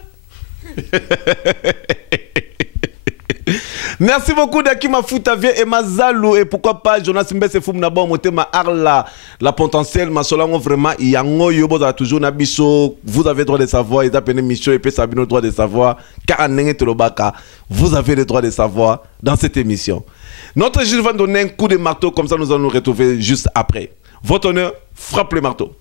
Merci beaucoup Dakima Foutavie et Mazalou et pourquoi pas Jonas Mbese Foum Nabo Motema Arla la potentielle Masolango vraiment Yango Yobo da toujours Nabiso vous avez le droit de savoir et d'appeler Micho et puis Sabino le droit de savoir car Anenge Telobaka vous avez le droit de savoir dans cette émission. Notre Gilles va donner un coup de marteau comme ça nous allons nous retrouver juste après. Votre honneur frappe le marteau.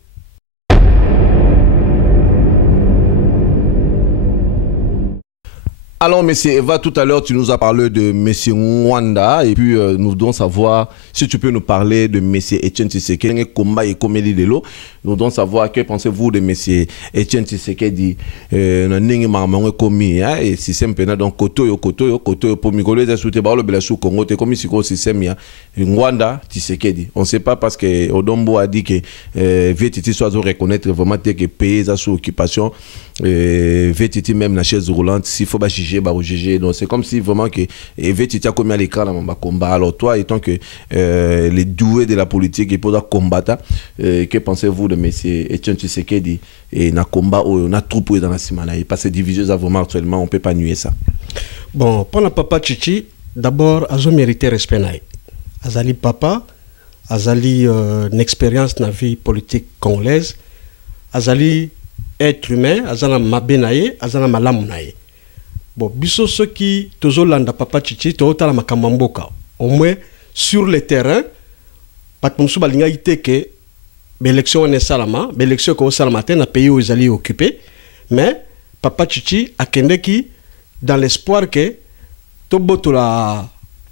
Alors, monsieur Eva, tout à l'heure, tu nous as parlé de monsieur Mwanda et puis nous devons savoir si tu peux nous parler de monsieur Etienne Tshisekedi, combat et comédie de l'eau. Nous devons savoir que pensez-vous de monsieur Etienne Tshisekedi, n'engue marmongue commis, et système pénal donc koto pour Migolo des soute balo belasou Congo te commis sur système ya Mwanda Tshisekedi. On sait pas parce que Odombo a dit que VTT soit reconnaître vraiment que pays à sous occupation VTT même la chaise roulante s'il faut pas juger bah juger donc c'est comme si vraiment que VTT a commis à l'écran dans mon combat alors toi étant que les doués de la politique et pour combattre que pensez-vous de monsieur Etienne Tshisekedi et na combat ou na troupe dans la simana et parce que division vraiment actuellement on peut pas nier ça. Bon pour la Papa Chichi d'abord azo mérité respect naï azali papa azali une expérience dans la vie politique congolaise azali être humain azana mabe na ye azana malamu na ye. Bon biso ceux qui tozolanda papa Chichi tozotala makambo mboka au moins sur le terrain bato mosusu balingaki te ke l'élection wana esalama l'élection ekosalama te na pays oyo ezali occupé, mais papa Chichi akendeki dans l'espoir que tobotola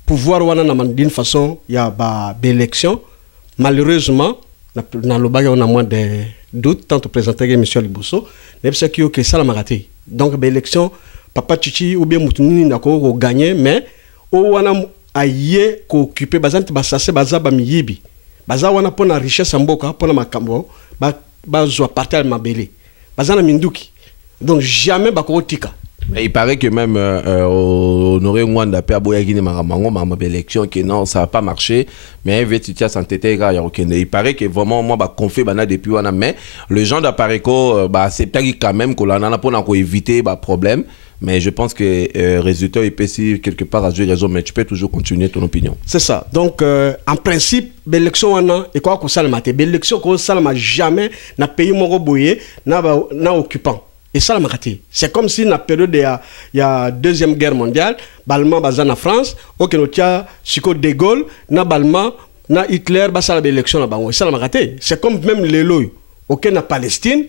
pouvoir wana na d'une façon ya l'élection. Malheureusement na lobaki on a moins de doute tant au présenté que monsieur Liboso mais c'est que ça la maraté. Donc l'élection papa Chichi ou bien mutunini na ko gagner mais o wana aye ko occuper bazanti basase bazaba miyibi baza wana pona richesse mboka pona makambo ba zo partir mabele bazana minduki donc jamais bakotika. Mais il paraît que même Honoré Nwanda pe aboyaki ne maramango ma élection que non ça va pas marcher mais Vetitia s'entêtait il paraît que vraiment moi ba confie bana depuis wana mais le gens d'Apareco ba accepter quand même que la nana pour éviter ba problème. Mais je pense que résultat il peut si quelque part à jouer raison mais tu peux toujours continuer ton opinion. C'est ça. Donc en principe l'élection wana et quoi que ça le maté l'élection que ça m'a jamais na pays moko boyé na occupant. Et ça la raté. C'est comme si dans la période il y a deuxième guerre mondiale, balma bazana France, ok no tia Chico de Gaulle, na balma na Hitler ba ça l'élection là-bas. Et ça la raté. C'est comme même les lois. Ok na Palestine.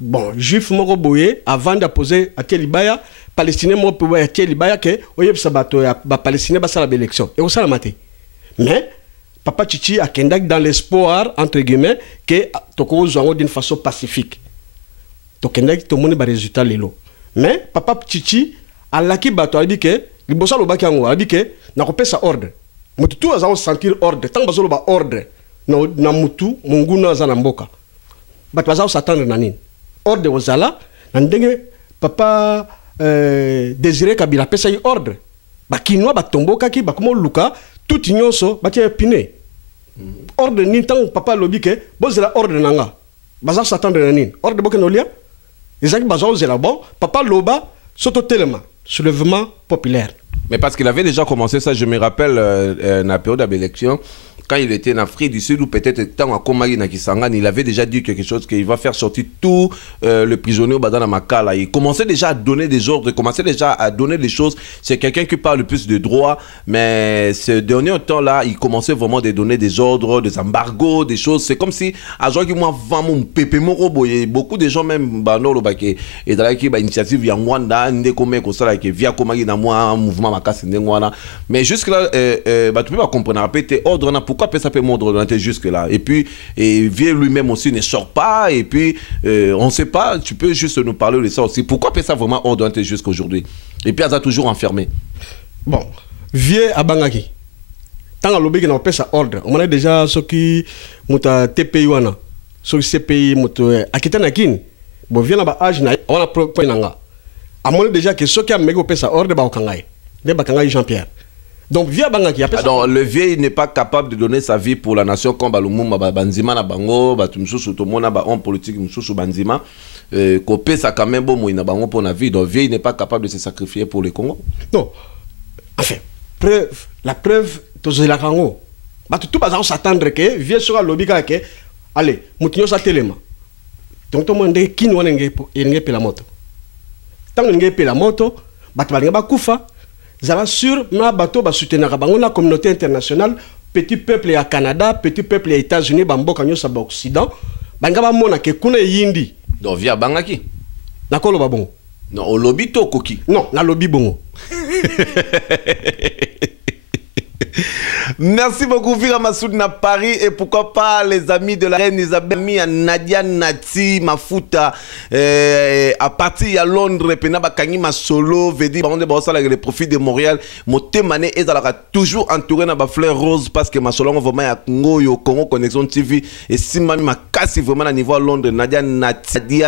Bon, juif moko boyé avant de poser à Kelibaya, palestinien moko boyé à Kelibaya que oyeb sabato ba palestinien ba ça l'élection. Et ça la maté. Mais papa Chichi a kendak dans l'espoir entre guillemets que toko zongo d'une façon pacifique. Tokendaki to moni ba résultat lelo. Mais papa Chichi alaki bato a dit que libosa lo baki yango a dit que na kopesa ordre. Mutu tu aza sentir ordre tant bazolo ba ordre na mutu munguna aza na mboka. Bato baza s'attendre na nini. Ordre ozala na ndenge papa Désiré Kabila pesa yi ordre. Ba kinwa ba tomboka ki ba komo luka tout nyonso ba tie piné. Ordre ni tant papa lobi que bozela ordre nanga. Baza s'attendre na nini. Ordre bokenolia Isaac Bazou c'est là-bas, papa Loba, soto tellement, soulèvement populaire. Mais parce qu'il avait déjà commencé ça, je me rappelle, dans la période d'élection, quand il était en Afrique du Sud, ou peut-être tant à Komari, na Kisangan, il avait déjà dit quelque chose, qu'il va faire sortir tout le prisonnier au Badana Makala. Il commençait déjà à donner des ordres, il commençait déjà à donner des choses. C'est quelqu'un qui parle le plus de droit, mais ce dernier temps-là, il commençait vraiment à donner des ordres, des embargos, des choses. C'est comme si, à genre qui moi, mon pépé moro, beaucoup de gens même, bah, non, et dans la initiative, il y a Rwanda, Ndekome, via Komari, dans moi, un mouvement Makasi, mais jusque-là, bah, tu peux pas comprendre, répéter ordre, pourquoi ça peut mordre jusque là et puis Vieux lui-même aussi ne sort pas et puis on ne sait pas, tu peux juste nous parler de ça aussi, pourquoi ça vraiment ordre jusqu'à aujourd'hui et puis elle a toujours enfermé. Bon Vieux abangaki tant à lobby qui n'a pas ça ordre on a déjà ce qui muta TPI wana ce qui CPI muta akitana kin bon Vieux na ba âge na on a point nanga à mon déjà que ce qui a mégo pas ça ordre ba okangai de bakangai Jean-Pierre. Donc, donc le vieux n'est pas capable de donner sa vie pour la nation comme Balumumba, Banzima, Bango, Batumsou, Tomona, homme politique, Moussou, Banzima. Copé, ça quand même bon, il n'a pas pour la vie. Donc, vieux n'est pas capable de se sacrifier pour le Congo. Non. Enfin, la preuve, c'est la Congo. Tout le monde s'attendre que vieux sera lobby que, allez, Moutinho sa téléma. Donc, tout le monde qui nous a fait la moto. Tant qu'on a fait la moto, Batman va Koufa. Zala sûr, ma bateau va soutenir la communauté internationale, petit peuple à Canada, petit peuple aux États-Unis, Bambo Kanyo Saba Occident, Bangaba Mona ke kuna yindi. Donc via Bangaki. Nakolo babongo. Non, au lobby to koki. Non, na lobby bongo. Merci beaucoup, Vira Massoud na Paris. Et pourquoi pas les amis de la reine Isabelle, Nadia Nati, Mafuta, à partir à Londres, Penaba Kangi Masolo, Vedi, les profits de Montréal, Motemane, et ça toujours entouré de fleurs roses parce que Masolo, vraiment, à Congo, Congo Connexion TV, et si ma casse vraiment à niveau à Londres, Nadia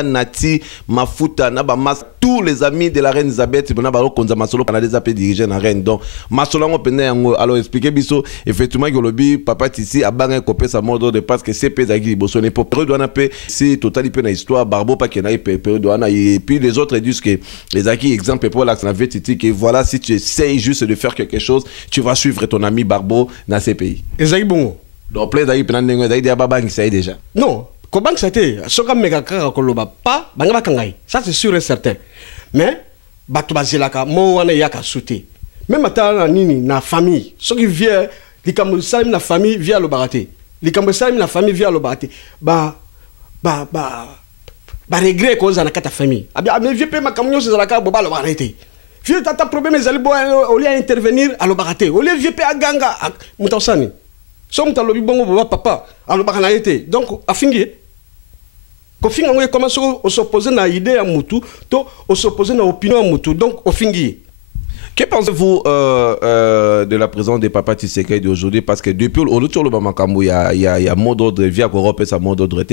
Nati, Mafuta, Nabamas, tous les amis de la reine Isabelle, Penaba Konza Masolo, Canada, des appels dirigés la reine. Donc, Masolo, on peut alors expliquer, biso, effectivement, que le papa ici a bagné copé sa mort de parce que c'est pédagogique, il bosse, on est pas prêt de paix, c'est total, il peut histoire, Barbo, pas qu'il y ait période de et puis les autres disent que les acquis, exemple, pour l'accent vétiti, que voilà, si tu essayes juste de faire quelque chose, tu vas suivre ton ami Barbo dans ces pays. Et ça y est bon. Donc, plein d'ailleurs, pendant que ça y est déjà. Non, Comment ça a été? Soka megaka koloba pas, banga kangai. Ça c'est sûr et certain. Mais batu bazilaka mo wana yaka souté. Même atana nini na famille. Ce qui vient likambo salim na famille via le baraté. Likambo salim na famille via le baraté. Ba regret cause na kata famille. Abia mais vieux pe makamunyo c'est la ka boba le baraté. Vieux tata problème les alibo au lieu intervenir à le baraté. Au lieu vieux pe aganga mutausani. So mutalobi bongo boba papa à le baraté. Donc afingi Kofinga ngoye commence à s'opposer à l'idée à Moutou, à s'opposer à l'opinion à Moutou, donc au fingi. Que pensez-vous de la présence de Papa Tshisekedi d'aujourd'hui? Parce que depuis le Bamakambo, il y a mot d'ordre, via Europe et sa mot d'ordre.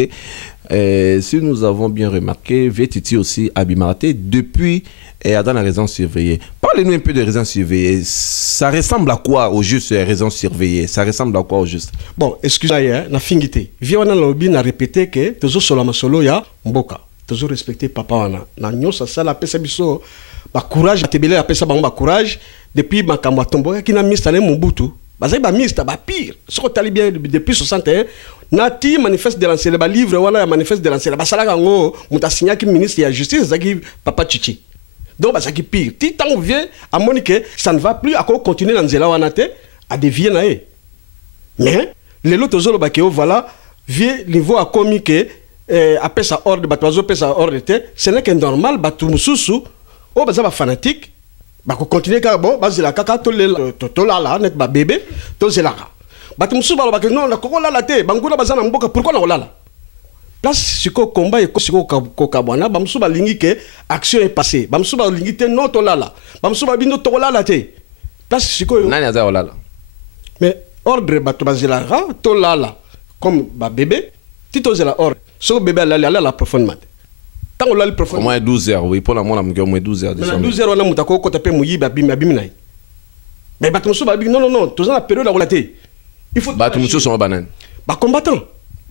Si nous avons bien remarqué, Vétiti aussi Abimarté depuis dans la résidence surveillée. Parlez-nous un peu de résidence surveillée. Ça ressemble à quoi au juste résidence surveillée? Ça ressemble à quoi au juste? Bon, excusez-moi, na fingité. Viona lobby n'a répété que toujours solama solo ya mboka. Toujours respecter papa wana. Na nyosa sala pesa biso ba courage atebele ya pesa ba courage depuis makambo tomboka kina ministre na Mobutu. Bazai ba ministre ba pire. Soko tali bien depuis 61 nati manifeste de l'ancien ba livre wala ya manifeste de l'ancien ba sala ngo muta signa ki ministre ya justice zaki Papa Chichi. Donc ça qui pire. Si tant vient à Monique, ça ne va plus à continuer dans Zela Wanate à dévier nae. Mais les autres zones bakeo voilà vieux niveau à comique après sa ordre batoizo après sa ordre ce n'est que normal batu mususu o baza ba fanatique ba ko continuer ka bon bazela kaka to la la net ba bébé to zela batu mususu ba ke non la ko la la te banguna bazana mboka pourquoi na la place siko combat et siko kokabwana bamsu ba lingi ke action est passée bamsu ba lingi te non to lala bamsu ba bindo to lala te place siko nani aza lala mais ordre batu bazela to lala comme ba bébé tito zela ordre so bébé la profondément tant on l'a profondément au moins 12 heures oui pour la moi au moins 12 heures de 12 heures on a mutako ko taper muyi ba bimina mais batu musu ba non to za la période la relaté il faut batu musu sont banane ba combattant.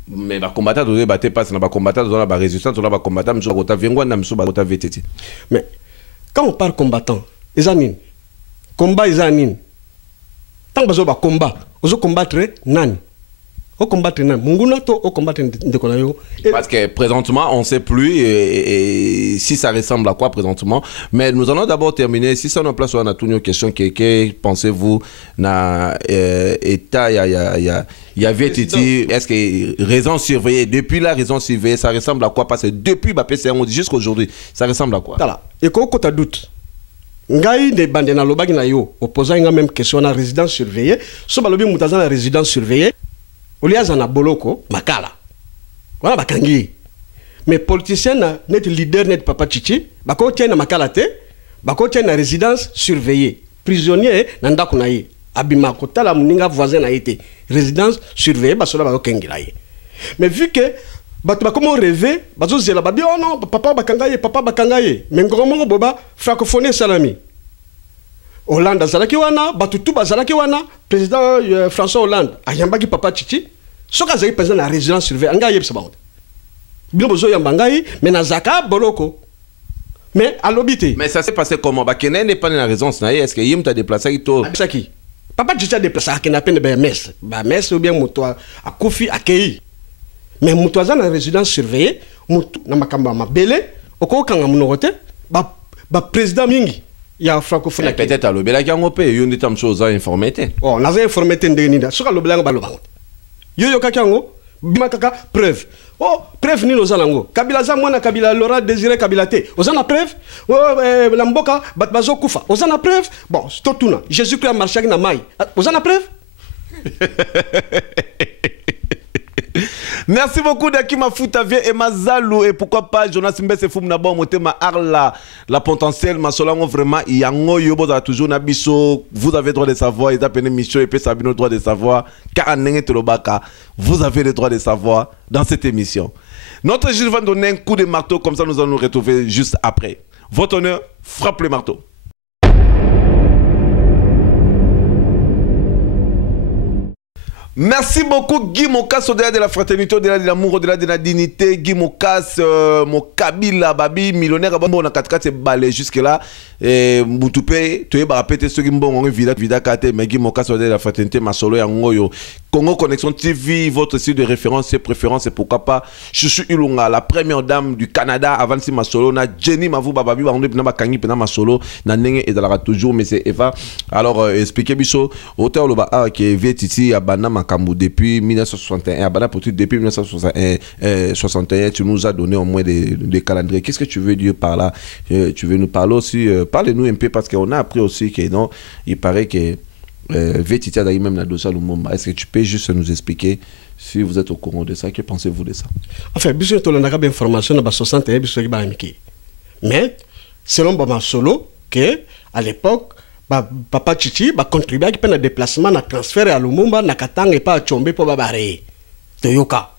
Mais les combattants doivent battre pas, c'est les combattants doivent la résistance, doivent combattre, monsieur Bagota Vengwa, monsieur Bagota VTT. Mais quand on parle combattant, les anines, combat les anines. Tant que vous combat, vous combattre nan. Vous combattre nan. Munguna to au combattre de. Parce que présentement, on ne sait plus et si ça ressemble à quoi présentement. Mais nous allons d'abord terminer. Si ça nous place, on a toutes nos questions. Que pensez-vous na état il y a VTT, est-ce que raison surveillée, depuis la raison surveillée, ça ressemble à quoi? Parce que depuis ma PCM jusqu'à aujourd'hui, ça ressemble à quoi? Voilà. Et quand tu as doute, ngai de bande na lobagi na yo, opposant nga même question na résidence surveillée, so balobi mutaza na résidence surveillée, oliaza na boloko makala. Voilà bakangi. Mais politicien na net leader net Papa Chichi, bako tient na makala te, bako tient na résidence surveillée. Prisonnier na ndako na ye. Abima kotala muninga voisin na été résidence surveillée basola ba kengira ye. Mais vu que batu ba comment rêver bazo zela ba oh non papa bakangaye mais ngomo boba francophonie salami Hollande zalaki wana batu tu bazalaki wana président François Hollande ayambaki Papa Chichi soka zaki président na résidence surveillée anga yebsa ba bilo bozo yambangai mais na zaka boloko. Mais à l'obité. Mais ça s'est passé comment? Bah Kenen n'est pas dans la résidence na est-ce que yim t'a déplacé to Saki Papa Chichi a déplacé à Kenapen de Mess. Bah Mess ou bien Moutoua à Kofi accueilli. Mais Moutoua dans la résidence surveillée, Moutou na makamba ma belé, au kanga munorote, bah président mingi. Il y a francophone. Peut-être à l'obéla qui a ngopé, yon dit tam chose à informer. Oh, on a informé de nida. Sur l'obéla balobang. Yo kakango, bimakaka preuve. Oh, preuve ni lozalango. Kabila za mwana Kabila Laurent Désiré Kabila te. Ozana preuve. Oh, la mboka batbazo kufa. Ozana preuve. Bon, stotuna. Jésus-Christ a marché na mai. Ozana preuve. Merci beaucoup Dakima Foutavie et Mazalou et pourquoi pas Jonas Mbese Foum Nabo Motema Arla la potentielle ma solango vraiment yango yobo za toujours nabiso vous avez le droit de savoir ils appellent mission et puis Sabino le droit de savoir car vous avez le droit de savoir dans cette émission. Notre Gilles va donner un coup de marteau comme ça nous allons nous retrouver juste après. Votre honneur frappe le marteau. Merci beaucoup Guy Mokas au-delà de la fraternité, au-delà de l'amour, au-delà de la dignité. Guy Mokas, mon Kabila Babi, millionnaire, bon, on a 4 balais jusque là. mutupe to yeba rapete ce qui mbongo vida kate mais qui moka sur la fraternité masolo ya ngoyo Congo Connexion TV, votre site de référence, ses préférences, et pourquoi pas Chouchou Ilunga, la première dame du Canada, avant si Masolo, na Jenny Mavou Bababi, on est na Kangi pena Masolo, na Nenge et dans toujours, mais c'est Eva. Alors, expliquez Bicho, auteur le Ba qui est ici à Bana Makambu depuis 1961, à Bana Petit depuis 1961, tu nous as donné au moins des calendriers. Qu'est-ce que tu veux dire par là? Tu veux nous parler aussi, parlez-nous un peu parce qu'on a appris aussi que non, il paraît que Vétitia d'ailleurs même la dossier Lumumba. Est-ce que tu peux juste nous expliquer si vous êtes au courant de ça? Que pensez-vous de ça? Enfin, bien sûr, on a une information dans 61 mais selon Bama Solo, que à l'époque, Papa Chichi a contribué à un déplacement, à transfert à Lumumba, à Katang et pas à Tchombe pour Babaré. Toyoka.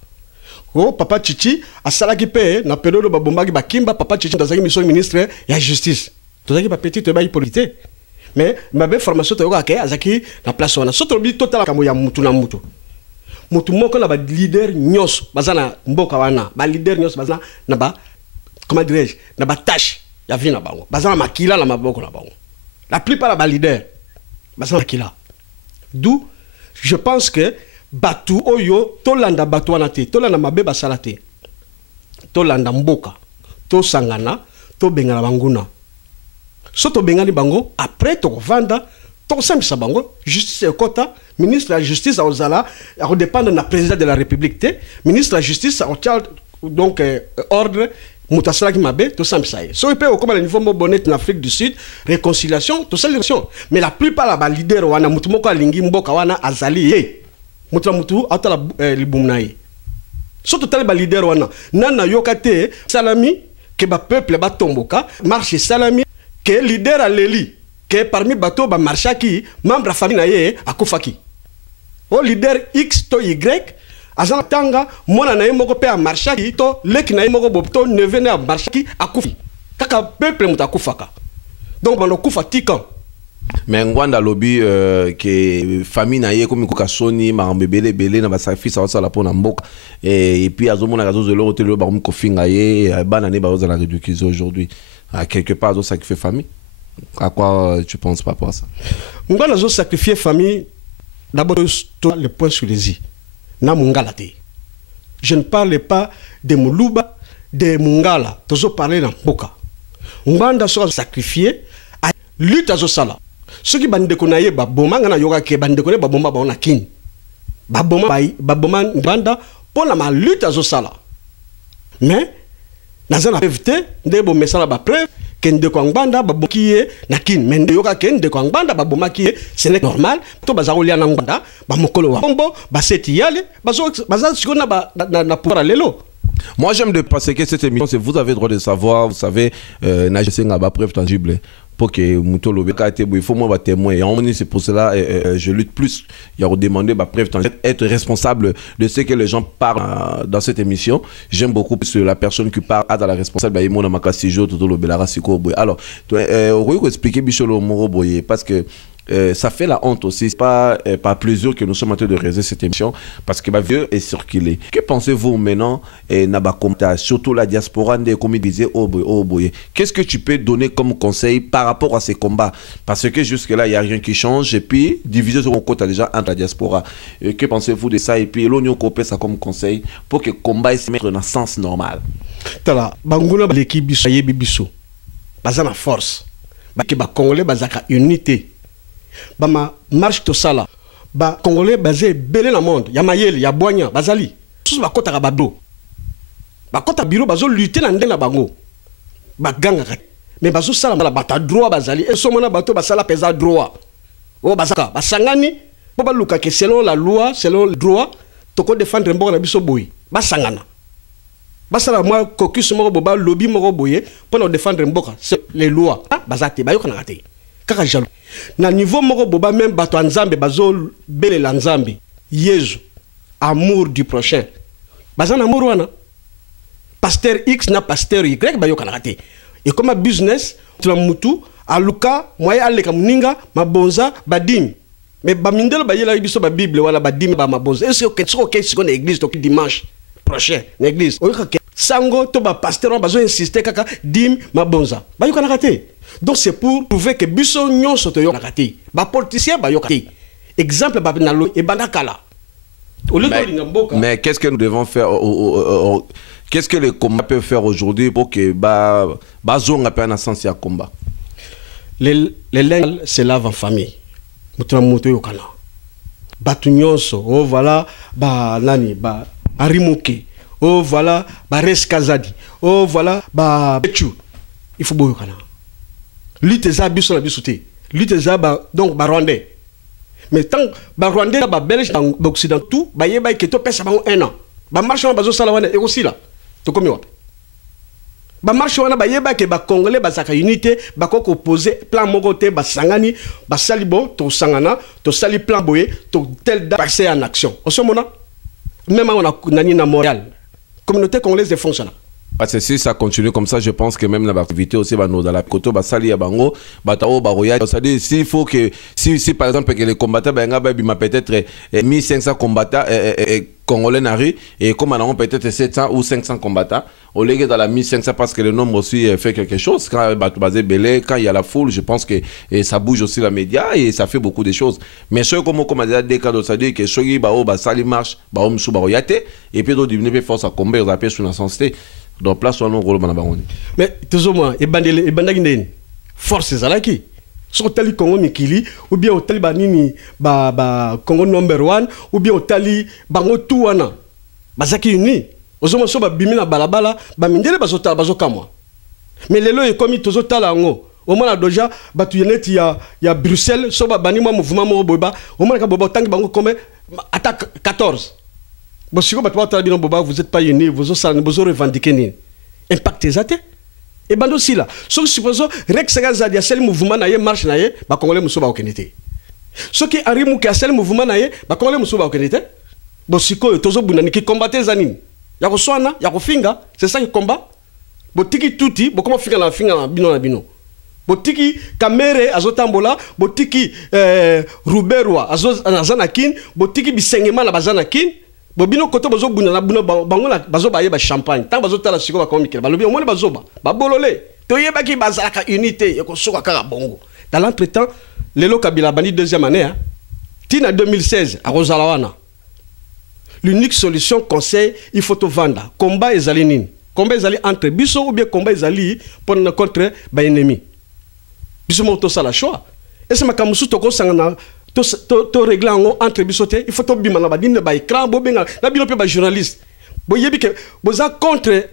Oh, Papa Chichi a salaki pe na période de Bomba Bakimba, Papa Chichi dans un mission ministre de la justice. Tout ça qui est petit, tu politique. Mais ma belle formation te yoka azaki na place wana soto bi total kambo ya mutu na mutu moko na ba leader nyos bazana mboka wana ba leader nyos bazana na ba comment dirais-je na ba tâche ya vie na bango bazana makila na maboko na bango la plupart ba leader bazana makila d'où je pense que batu oyo tolanda batu wana te tolanda mabe basala te tolanda mboka to sangana to bengala banguna soto bengani bango après to vanda to sambisa bango justice ekota ministre de la justice a ozala a dépendre na président de la république te ministre de la justice a donc ordre mutasala ki mabe to sambisa so il peut au comme le niveau bonnet en Afrique du Sud réconciliation to solution mais la plupart la ba leader wana mutu moko alingi mboka wana azali mutu atala libumna ye soto tali ba leader wana nana yokate salami ke ba peuple ba tomboka marche salami que leader à l'Eli, que parmi bateau ba marchaki, membre de famille naye akufaki. O leader X to Y, azana tanga, mona naye moko pe a marchaki, to lek naye moko bopto nevene a marchaki akufi. Kaka peuple mutakufaka. Donc bando kufa tikan. Mais ngwanda lobby que famille naye comme ko kasoni marambebele belé na ba sacrifice ça la pona mboka et puis azomona gazo de l'autre le barum ko finga ye bana ne ba za la réduction aujourd'hui. À quelque part, ils sacrifier famille. À quoi tu penses par rapport à ça? Nous allons sacrifier famille. D'abord, le point sur les i. Je ne parle pas de Moulouba, de Mungala. Nous allons parler dans Boka. Nous allons sacrifier à lutte à Zosala. Ceux qui bandent konaye baboma ngana yoga ke bande konaye baboma ba ona kin. Baboma banda pour la lutte à Zosala. Mais nazana éviter ndebo mesala ba preuve que ndeko ngbanda babokiye nakin mais ndeyoka ke ndeko ngbanda baboma kiye c'est normal to bazarolia na ngbanda ba mokolo wa bombo ba seti yale baza sikona na pouvoir lelo. Moi j'aime de penser que cette émission c'est vous avez le droit de savoir, vous savez na jesenga ba preuve tangible pour que Moutolo il faut moi témoin et c'est pour cela je lutte plus il y a demandé ma preuve être responsable de ce que les gens parlent dans cette émission. J'aime beaucoup plus la personne qui parle dans la responsable alors on va expliquer Bicholo Moro Boye parce que ça fait la honte aussi. C'est pas par plaisir que nous sommes en train de réaliser cette émission parce que ma vieux est circulé. Que pensez-vous maintenant surtout la diaspora comme il disait qu'est-ce que tu peux donner comme conseil par rapport à ces combats parce que jusque là il n'y a rien qui change et puis diviser sur mon côté déjà entre la diaspora. Que pensez-vous de ça et puis l'Union copie ça comme conseil pour que le combat se mette dans le sens normal. Tala banguna l'équipe biso bazana force ba congolais bazaka unité. Bama marche to sala ba congolais basé belé dans le monde ya mayel ya boanya bazali tous ba kota bado ba kota biro bazo lutter na ndena bango ba ganga mais bazo sala mala bata droit bazali et somona bato basala pesa droit o bazaka basangani po baluka que selon la loi selon le droit to ko défendre mboko na biso boy basangana basala moi caucus moko boba lobby moko boye pour défendre mboka les lois bazate bayoka na raté kaka jalo na niveau moko boba même bato nzambe bazo bele la nzambe yezu amour du prochain bazan amour wana pasteur X na pasteur Y bayoka na raté et comme business tula mutu aluka moya aleka muninga mabonza badim mais bamindelo bayela biso ba bible wala badim ba mabonza est-ce que c'est ko église to dimanche prochain l'église sango to ba pasteur ba zo insister kaka dim mabonza ba yo kana te. Donc c'est pour prouver que biso nyonso to yo kana te ba politicien ba yo kana te. Exemple ba nalo e bandakala. Mais qu'est-ce que nous devons faire qu'est-ce que les combats peuvent faire aujourd'hui pour que bazonga pe na sens ya combat? Les lingues se lavent en famille. Mutra moto yo kana. Batu nyonso oh voilà ba nani ba arimuke. Oh voilà ba reskazadi. Oh voilà ba bechu. Il faut boyo kana. Lutte za biso na bisoté. Lutte za ba donc ba rwandais. Mais tant ba rwandais ba belge ba occident tout ba yeba ke to pesa bango 1 an. Ba marche ba zo sala wana e aussi là. To komi wapi? Ba marche wana ba yeba ke ba congolais ba saka unité ba ko opposer plan moko te ba sangani ba salibo to sangana to sali plan boye to tel da passer en action. O so mona même on a nani na Montréal. Communauté congolaise de France là. Parce que si ça continue comme ça, je pense que même l'activité aussi va nous dans la côte, va salir à Bango, Batao, Baroya. C'est-à-dire, s'il faut que, si par exemple, que les combattants, ben, peut-être 1500 combattants congolais n'arrivent, et comme on a peut-être 700 ou 500 combattants, au lieu dans la 1500, parce que le nombre aussi fait quelque chose. Quand basé Belé, quand il y a la foule, je pense que ça bouge aussi la média et ça fait beaucoup de choses. Mais ce comme on a dit, des cas, c'est-à-dire que ceux qui sali marche, sous Baroyate, et puis d'autres devenir force à combattre, ils appellent sous la sensité. Donc place on rôle na bango. Mais toujours moi et bandaki ndeni force zalaki so tali Congo mikili ou bien tali banini ba Congo number 1 ou bien tali bango tout wana bazaki uni ozoma so ba bimina balabala ba mindele bazota bazokamwa. Mais lelo e komi tozotala ngo au moins déjà batu yeneti ya Bruxelles so ba bani mouvement mo boba au moins ka boba tangi bango comme attaque 14. Bon, si vous n'êtes pas unis, vous revendiquez impact exact. Et ben aussi là, sauf supposons Rex Gazadia seul mouvement naie marche naie, ba congolais musoba okenité. Ce qui arrive mu ka seul mouvement naie, ba congolais musoba okenité. Bon siko tozo bunani qui combattait zanini. Ya ko swana, ya ko finga, c'est ça qui combat. Bo tiki tuti, bo comment finga na bino. Bo tiki kamere azotambola, bo tiki Ruberwa azanakin, bo tiki bisengema na bazanakin. Bobino koto bazo buna na buna bango na bazo baye ba champagne tant bazo tala siko ba komikela balobi omone bazo ba bolole to yeba ki bazaka unité yako soka kaka bongo dans l'entretemps lelo Kabila bani deuxième année hein tina 2016 à Rosalawana l'unique solution conseil il faut to vendre combat ezali nini combat ezali entre biso ou bien combat ezali pour contre ba ennemi biso mo to sala choix et c'est makamusu to ko sangana to régler entre bisoté il faut to bima na badine ba écran bo benga na bino pe ba journaliste bo yebi ke boza contre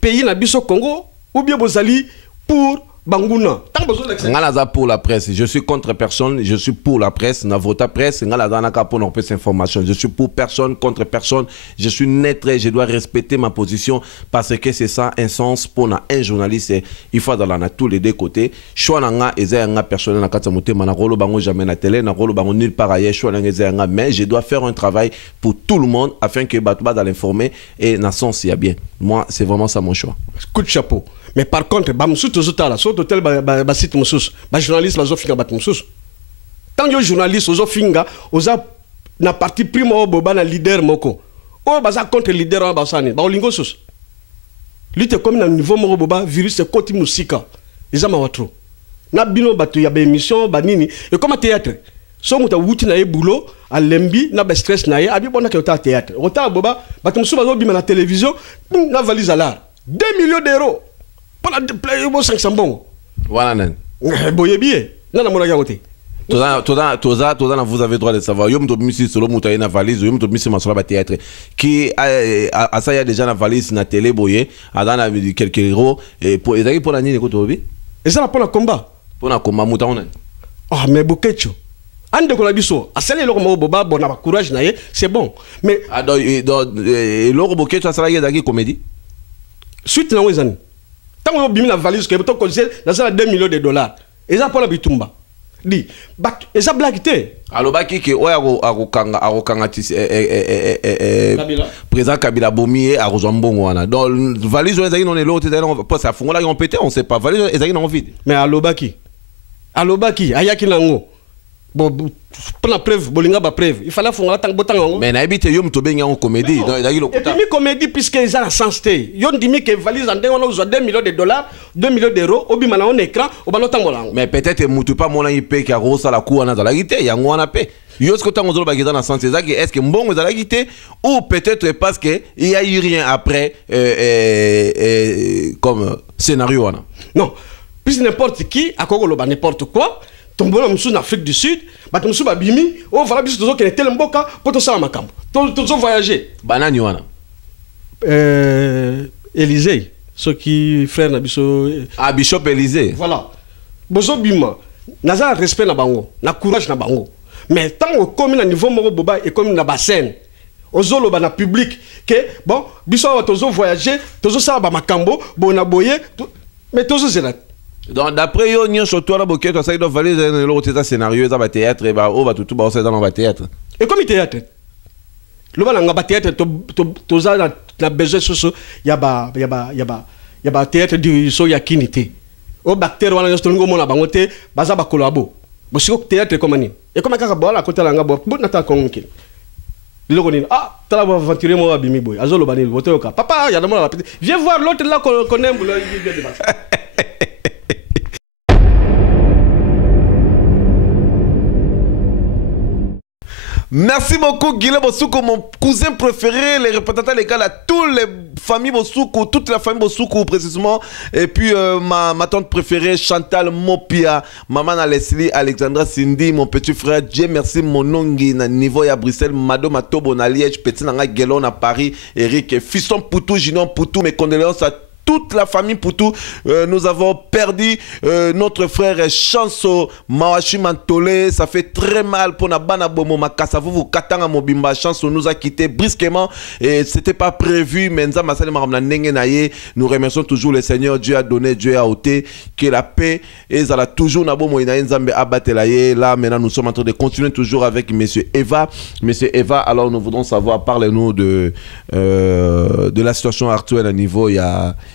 pays na biso Congo ou bien bozali pour banguna tant besoin ngala pour la presse je suis contre personne je suis pour la presse na vota presse ngala dans ka pour nos information je suis pour personne contre personne je suis neutre je dois respecter ma position parce que c'est ça un sens pour un journaliste il faut dans la tous les deux côtés choix nga eza nga personnel na kata motema na rolo bango jamais na télé na rolo bango nulle part ailleurs choix nga eza nga mais je dois faire un travail pour tout le monde afin que batba dans l'informer et na sens il y a bien moi c'est vraiment ça mon choix coup de chapeau. Mais par contre, bamsou tozotala, so totel ba site musus, ba journaliste bazo finga bat musus. Tant yo journaliste ozo finga, oza na parti primo boba na leader moko. O baza contre leader ba sani, ba olingo sus. Lutte comme na niveau moko boba virus e koti musika. Ezama watro. Na bino batu ya ba émission ba nini, et comme théâtre. So muta wuti na ye boulot, a lembi na ba stress na ye, abi bona ke ota théâtre. Ota boba, batu musu bazo bima na télévision, na valise à l'art. 2 millions d'euros. Pour la play 500 bon. Voilà nan. Boyebi, nana mona yagote. Toza, vous avez droit de savoir. Yom to misi solo mutaye na valise, yom to misi masola ba théâtre. Qui a ça y a déjà na valise na télé boye, a dans quelques euros et pour ezaki pour la nini ko tobi. Et ça pour le combat. Pour na combat mutaona. Ah mais bokecho. Ande ko la biso, asale lo ko boba bona ba courage na ye, c'est bon. Mais do lo bokecho asala ye daki comédie. Suite na wezani. Tant que vous avez la valise, que vous avez 2 millions de dollars. Et ça pour la bitumba. Dit, et ça blague. Alors, baki que oya arokanga président Kabila Bomi a rejoint Bongo wana. Donc valise ezaki non l'autre pas ça fongola ils ont pété, on sait pas. Valise ezaki non vide. Mais alobaki ayaki nango. Bon, pour la preuve, bolinga ba preuve. Il fallait faire tant botango. Mais na habite yom to benga en comédie. Et puis mi comédie puisque ils ont la sens té. Yon dimi que valise en on a 2 millions de dollars, 2 millions d'euros, obi mana on écran, au balo tangolango. Mais peut-être mutu pas mon IP qui a rosa la cou na la guité, yango wana pe. Yo ce que tango zo ba gita na sens ezaki est-ce que mbongo za la guité ou peut-être parce que il y a eu rien après comme scénario wana. Non, puisque n'importe qui a koko loba n'importe quoi. Tombona musu en Afrique du Sud, bato musu ba bimi, oh voilà biso tozo kene tele mboka poto sala makambo. Tozo voyager. Banani wana. Élysée, ceux qui frère na biso ah Bishop Élysée. Voilà. Bozo bima, naza respect na bango, na courage na bango. Mais tant au comme na niveau moko boba et comme na basen. Ozolo ba na public que bon, biso tozo voyager, tozo sala ba makambo, bona boye, mais tozo zela. Donc d'après yo nyon surtout la boquette ça il doit valider le scénario ça va théâtre et bah on va tout ça dans le théâtre. Et comme théâtre. Le bal nga ba théâtre to za na besoin soso ya ba théâtre du so ya kinité. O bactère wana nyosto ngo mona bango te baza ba kolabo. Bo siko théâtre comme ni. Et comme kaka bola côté la nga bo na ta konki. Loko ni ah tala va aventurer moi bimi boy. Azolo banil botoka. Papa ya demande la petite. Viens voir l'autre là qu'on aime le vient de battre. Merci beaucoup Guillaume Bossoukou, mon cousin préféré, les représentants légaux à toutes les familles Bossoukou, toute la famille Bossoukou précisément, et puis ma tante préférée Chantal Mopia, maman Leslie, Alexandra Cindy, mon petit frère, Dieu merci mon nongi na niveau à Bruxelles, Mado Matobo na Liège, petit nanga Guélon à Paris, Eric, fiston Poutou, Ginon Poutou, mes condoléances à toute la famille Poutou. Nous avons perdu notre frère Chanso Mawashi Mantole. Ça fait très mal pour Nabana Bomo Makasavu vous Katanga Mobimba. Chanso nous a quitté brusquement et c'était pas prévu. Mais nous remercions toujours le Seigneur. Dieu a donné, Dieu a ôté. Que la paix et ça toujours Nabo Moïna Nzambe abatelaye. Là maintenant nous sommes en train de continuer toujours avec Monsieur Eva. Monsieur Eva, alors nous voudrons savoir, parlez-nous de la situation actuelle à niveau.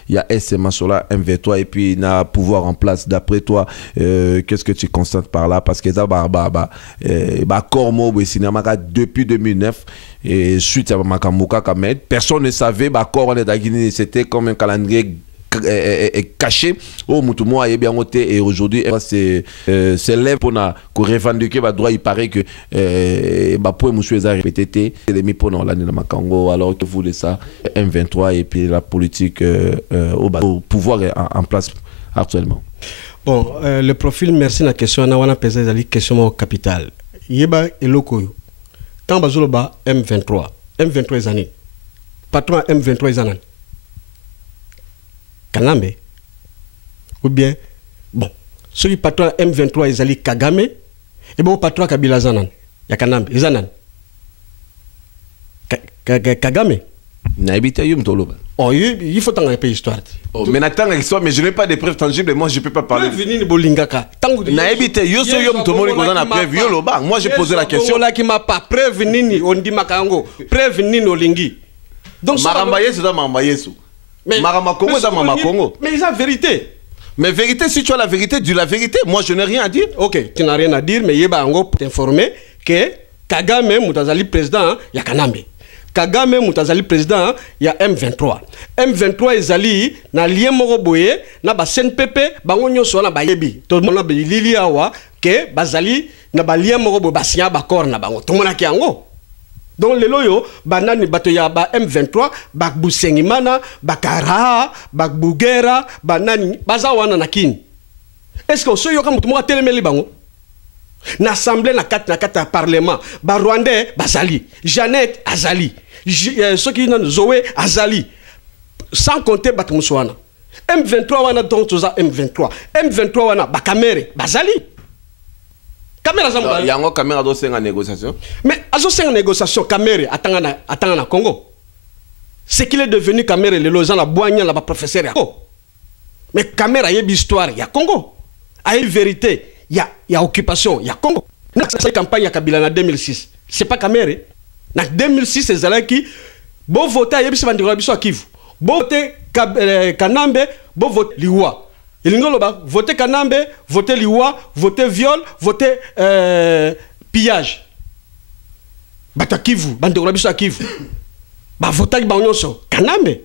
Il y a SMA sur la MV3 et puis il y a pouvoir en place. D'après toi, qu'est-ce que tu constates par là? Parce que ça, depuis 2009, et suite à Makamouka Kamed, personne ne savait, c'était comme un calendrier caché au Moutoumou a bien ôté et aujourd'hui c'est l'élève pour revendiquer le droit. Il paraît que pour monsieur a répété les mis pour l'année de Makango alors que vous voulez ça M23 et puis la politique au pouvoir en place actuellement. Bon, le profil, merci la question on a pesé la question au capital yeba eloko tant bazoloba M23 années patron M23 années Kanambe ou bien bon celui patron M23 ezali Kagame et bon patron Kabila zanan ya Kanambe zanan Kagame na habité yum toloba. Oh il faut tant un peu histoire. Oh mais n'attends l'histoire mais je n'ai pas de preuves tangibles, moi je peux pas parler. Venir bolingaka tango na habité yo so yum tomoni ko na preuve yo loba. Moi j'ai posé la question là qui m'a pas preuve nini on dit makango preuve nini olingi. Donc Marambaye c'est dans Marambaye. Mais ils ont vérité. Mais vérité, si tu as la vérité, dis la vérité. Moi, je n'ai rien à dire. Ok, tu n'as rien à dire, mais il y a pour t'informer que Kagame Moutazali président, il y a Kanambe. Kagame Moutazali président, il y a M23. M23 ezali na lien moko boye na ba CNPP bango nyoso na bayebi. Tout le monde a lili awa que bazali na ba lien moko boye basia ba corps na bango. Tout le monde a kiango. Donc les loyaux, banani batoya ba M23, bakbu Sengimana, bakara, bakbu Gera, banani bazawana nakini. Est-ce que ce yoka mutumo telemeli bango? N'assemblée na kata parlement, ba Rwandais bazali, Jeannette azali, ceux qui n'ont Zoé azali, sans compter batmuswana. M23 wana donc toza M23, M23 wana bakamere bazali. Il y a une caméra de négociation. Mais à ce négociation, caméra attend na Congo. C'est qu'il est devenu caméra le Lausanne la boigne la professeur. Mais caméra y a une histoire, il y a Congo. Il y a une vérité, il y a occupation, il y a Congo. Cette campagne à Kabila en 2006. C'est pas caméra. En 2006 c'est là qui bon voter il y a bis bandira biso Kivu. Bon voter Kanambe, bon voter Liwa. Ilingolo ba voter Kanambe, voter liwa, voter viol, voter pillage. Bata Kivu, bande ko biso Kivu. Ba voter ba nyonso Kanambe.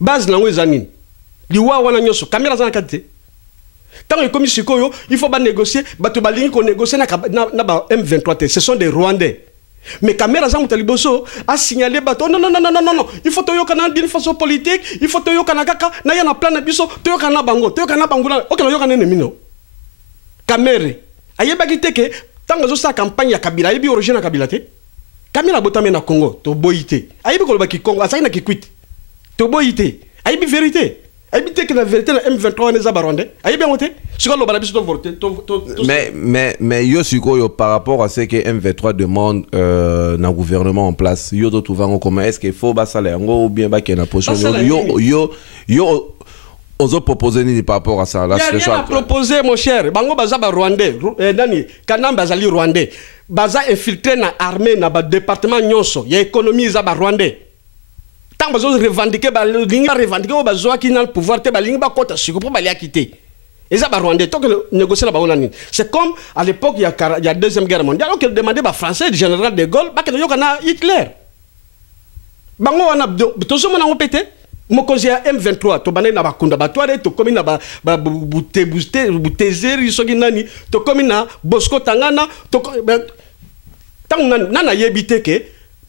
Base na ngwezanini. Liwa wana nyonso caméra za nakate. Tant que comme sikoyo, il faut pas négocier, bato balingi ko négocier na ba M23. Ce sont des Rwandais. Mais caméra za mutaliboso a signalé bato non, il faut toyo kana d'une façon politique, il faut toyo kana kaka na ya na plan na biso, toyo kana bango na OK yo kana nemi no. Caméra ayeba kiteke tango zo sa campagne ya Kabila yebi origine na Kabila te. Caméra botame na Congo to boyité. Ayebi ko ba ki Congo asaki na ki kwit. To boyité. Ayebi vérité. Ayebi te que la vérité na M23 neza barondé. Ayebi ngote. Siko lo bala biso to voter mais yo siko yo par rapport à ce que M23 demande na gouvernement en place. Yo to trouver comment est-ce qu'il faut ba salaire ou bien ba que na position yo ozo proposer ni par rapport à ça là c'est ça proposer mon cher bango baza ba rwandais nani Kanambe azali rwandais baza infiltré na armée na ba département nyonso ya économie za ba rwandais tant bazo revendiquer ba linga revendiquer ba zo ki na le pouvoir te ba linga ba kota siko pour ba li quitter et ça ba rwandais tant que négocier la ba onani c'est comme à l'époque il y a deuxième guerre mondiale on demandait ba français du général de Gaulle ba que yo kana Hitler bango wana to so mona opété mokonzi ya M23 to bané na bakunda batware to komi na ba butezeri soki nani to komi na Bosco Tangana to tang nana yebite ke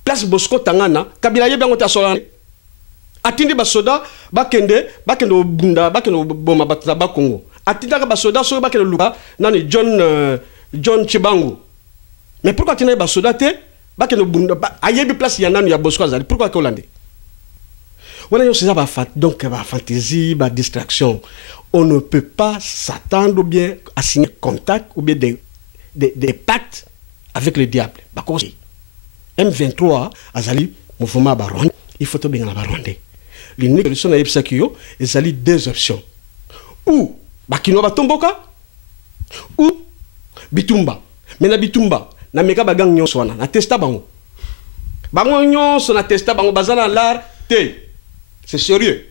place Bosco Tangana Kabila yebi ngote asola atindi basoda bakende bunda bakende boma batza bakongo atinda ka basoda so bakende luka nani John Chibangu mais pourquoi tina basoda te bakende bunda ayebi place ya nanu ya Bosco azali pourquoi ko lande. Voilà, donc, la fantaisie, la distraction. On ne peut pas s'attendre ou bien à signer contact ou bien des pactes avec le diable. M23, Azali, mouvement Baron, il faut bien la Baronde. L'unique solution à Epsakio, il y a deux options. Ou Bakino Batomboka, ou Bitumba. Mais na Bitumba, na meka bagang nyoswana, na testa bango. Bango nyos, na testa bango, bazana l'art, te. C'est sérieux.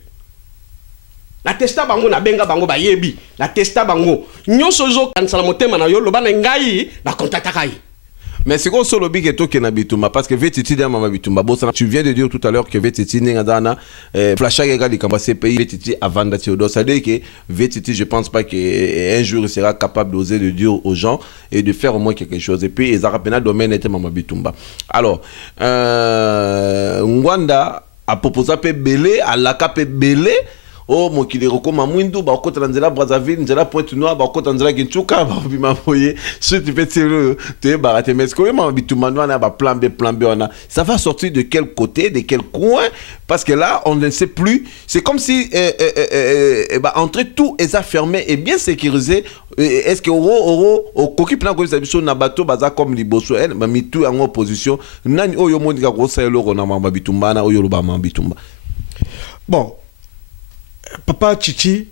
La testa bango na benga bango ba yebi. La testa bango. Nyonso zo kansala motema na yo loba na ngai na kontataka yi. Mais c'est quoi solo big eto na Bitumba parce que Vetiti de mama Bitumba bossa tu viens de dire tout à l'heure que Vetiti ninga dana flasha ga li kamba CPI Vetiti avant da Théodore ça dit que Vetiti je pense pas que un jour il sera capable d'oser de dire aux gens et de faire au moins quelque chose et puis ils arapena domaine était mama Bitumba. Alors Ngwanda a proposé pe belé à la cape belé oh mon qui les recommande mwindu ba ko tranzela Brazzaville nzela Pointe Noire ba ko tranzela Kinchuka ba bima moye ce tu fais te barate mais est-ce que mama Bitumba na ba plan B on a ça va sortir de quel côté de quel coin parce que là on ne sait plus c'est comme si entrer tout est fermé et bien sécurisé est-ce que au kokip na ko sabiso na bato baza comme liboso elle ba mitu en opposition nani oyo mondika ko sa eloko na mama Bitumba na oyo loba mama Bitumba bon. Papa Chichi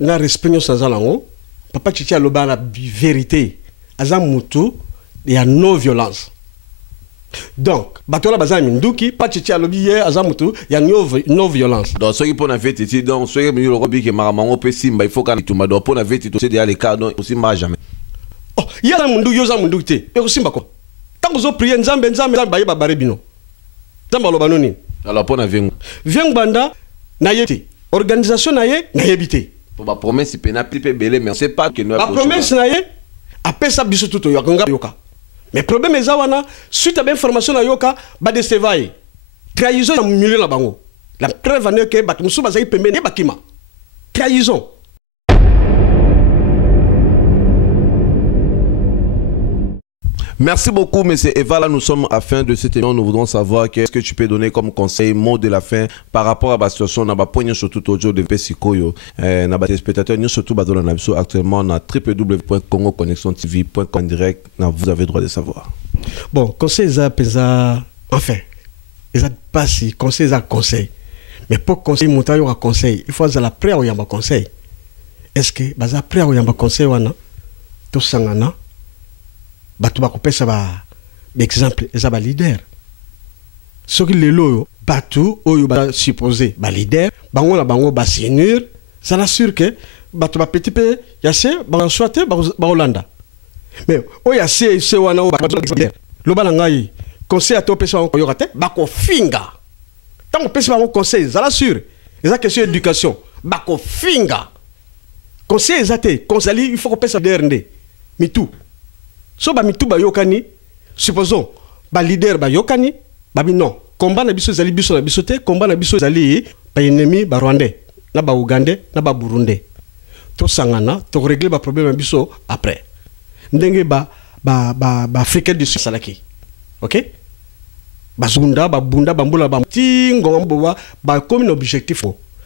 na respect sans alango. Papa Chichi a le la vérité. Azamutu il y a non violence. Donc, batola bazam minduki, Papa Chichi a le billet azamutu il y a non violence. Donc ceux qui pour na vérité donc ceux qui le robi que maramango pe simba il faut quand tu m'as pour na vérité c'est déjà les cas donc aussi ma jamais. Oh, il y a mundu yo za mundu te. E ko simba ko. Tant que prier nzambe ba ba barebino. Nzamba lo banoni. Alors pour na vengu. Vengu banda na yeti. Organisation naie na yebité. Pour ma promesse pena pipe belé mais on sait pas que nous la promesse naie après ça biso tout yoka yoka. Mais problème est wana suite à information na yoka ba de sevaille. Trahison na milieu na bango. La preuve est que batumusu bazai pembeni bakima. Trahison. Merci beaucoup, M. Eva. Là, nous sommes à la fin de cette émission. Nous voudrons savoir qu'est-ce que tu peux donner comme conseil, mot de la fin par rapport à la situation. Nous avons surtout aujourd'hui de Pessikoyo. Nous avons des spectateurs, nous surtout actuellement dans www.congoconnexiontv.com direct. Vous avez le droit de savoir. Bon, conseil, enfin, ils n'ont pas si conseil, conseil. Mais pour conseil, monter un conseil, il faut avoir la prière ou un conseil. Est-ce que, la prière ou un conseil, tout ça, batu bakopesa ba exemple eza ba leader soki lelo batu oyo ba supposé ba leader bango na bango ba senior ça l'assure que bato ba petit pe ya se ba swate ba Hollanda mais o ya se wana o ba lo bana ngai conseil à to pesa ko yokate ba ko finga tant pesa ba conseil za la sûr eza question éducation ba ko finga conseil ezate conseil il faut ko pesa dernde mitu so ba mitu ba yokani supposons ba leader ba yokani ba bi non combat na biso zali biso na biso te combat na biso zali ba ennemi ba rwandais na ba ougandais na ba burundais to sangana to régler ba problème biso après ndenge ba africain du sud salaki OK bazunda ba bunda bambula ba tingo mboba ba comme un objectif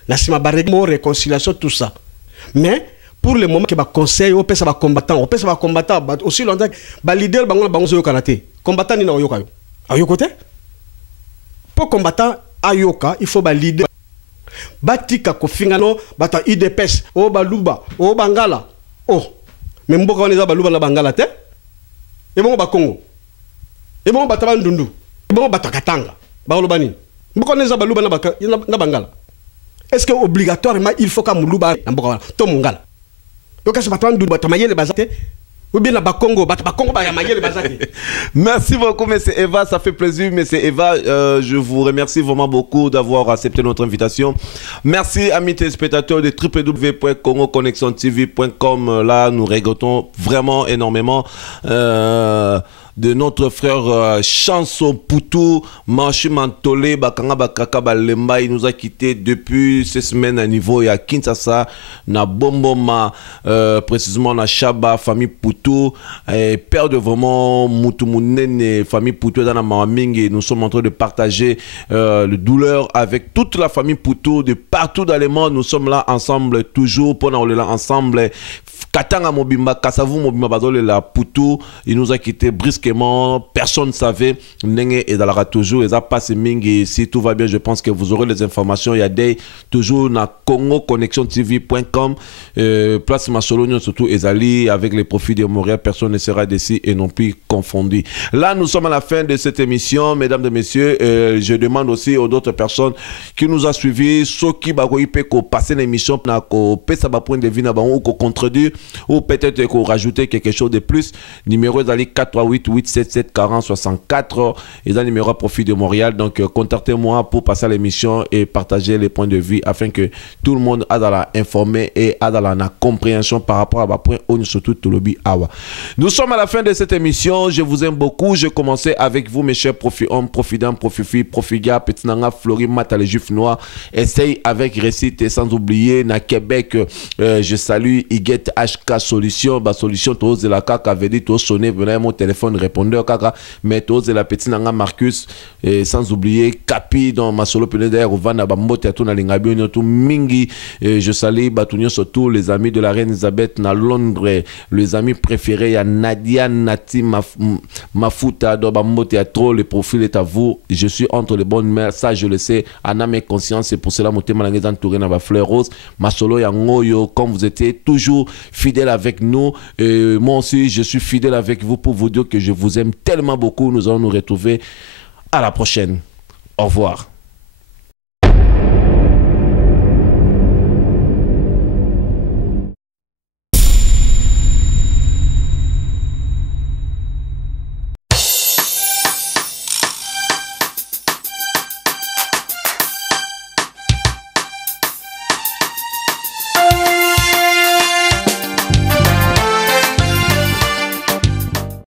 na sima ba règle réconciliation tout ça mais pour le moment que ba conseil au pesa ba combattant aussi longtemps ba leader bango bango zo kanaté combattant ni na yoka yo ayoko te pour combattant ayoka il faut ba leader batika ko fingano bata IDPS o baluba o bangala mais mboka on eza baluba na bangala te et bon ba Congo et bon bata bandundu et bon bata katanga ba lobani mboka on eza baluba na bangala est-ce que obligatoirement il faut ka muluba na mboka to mungala donc ça bata bandundu bata mayele bazate ou bien la Congo, merci beaucoup, monsieur Eva. Ça fait plaisir, monsieur Eva. Je vous remercie vraiment beaucoup d'avoir accepté notre invitation. Merci, amis téléspectateurs de www.congoconnexiontv.com. Là, nous regrettons vraiment énormément de notre frère Chanson Poutou, Manchu Mantolé, Bakanga Bakaka Balemba. Il nous a quittés depuis ces semaines à niveau à Kinshasa, na Bomboma, précisément na Chaba, famille Poutou, père de vraiment Moutoumounene, famille Poutou dans la Mamingue. Nous sommes en train de partager le douleur avec toute la famille Poutou de partout dans le monde. Nous sommes là ensemble, toujours, pendant là ensemble. Katanga Mobimba, Kasavu Mobimba Bazole la Poutou, il nous a quittés brusquement, personne ne savait. Nenge et dans la toujours, et ça passe mingi. Si tout va bien, je pense que vous aurez les informations. Il y a des toujours na congoconnexiontv.com, place Massolonio, surtout Ezali, avec les profits de Montréal, personne ne sera d'ici et non plus confondu. Là, nous sommes à la fin de cette émission, mesdames et messieurs. Je demande aussi aux autres personnes qui nous ont suivis, ceux qui ont passé l'émission, qui ont passé point de vue, qui ont contredit, ou peut-être qu'on rajouter quelque chose de plus. Numéro est 438 877 40 64 et dans le numéro à profit de Montréal. Donc contactez-moi pour passer à l'émission et partager les points de vue afin que tout le monde a dans la informé et a dans la compréhension par rapport à ma point où nous surtout tout le awa. Nous sommes à la fin de cette émission. Je vous aime beaucoup. Je commençais avec vous mes chers hommes, profidents, profifis, profiga, petit nanga, Flori, Mata, les juifs noirs. Essaye avec récite et sans oublier na Québec. Je salue Iguet HK Solution, bah solution tous de la kaka avait dit tous sonner venez mon téléphone répondeur kaka mais tous de la petite nanga Marcus et sans oublier Capi dans ma solo pene d'air au Vana Bambote à tout na lingabio tout mingi et je salue Batunio surtout les amis de la reine Elisabeth na Londres les amis préférés à Nadia Nati Mafuta dans Bambote à trop le profil est à vous je suis entre les bonnes mères ça je le sais Anna mes conscience c'est pour cela mon thème langais entouré na ba fleur rose ma solo ya ngoyo comme vous étiez toujours fidèle avec nous et moi aussi je suis fidèle avec vous pour vous dire que je vous aime tellement beaucoup. Nous allons nous retrouver à la prochaine. Au revoir.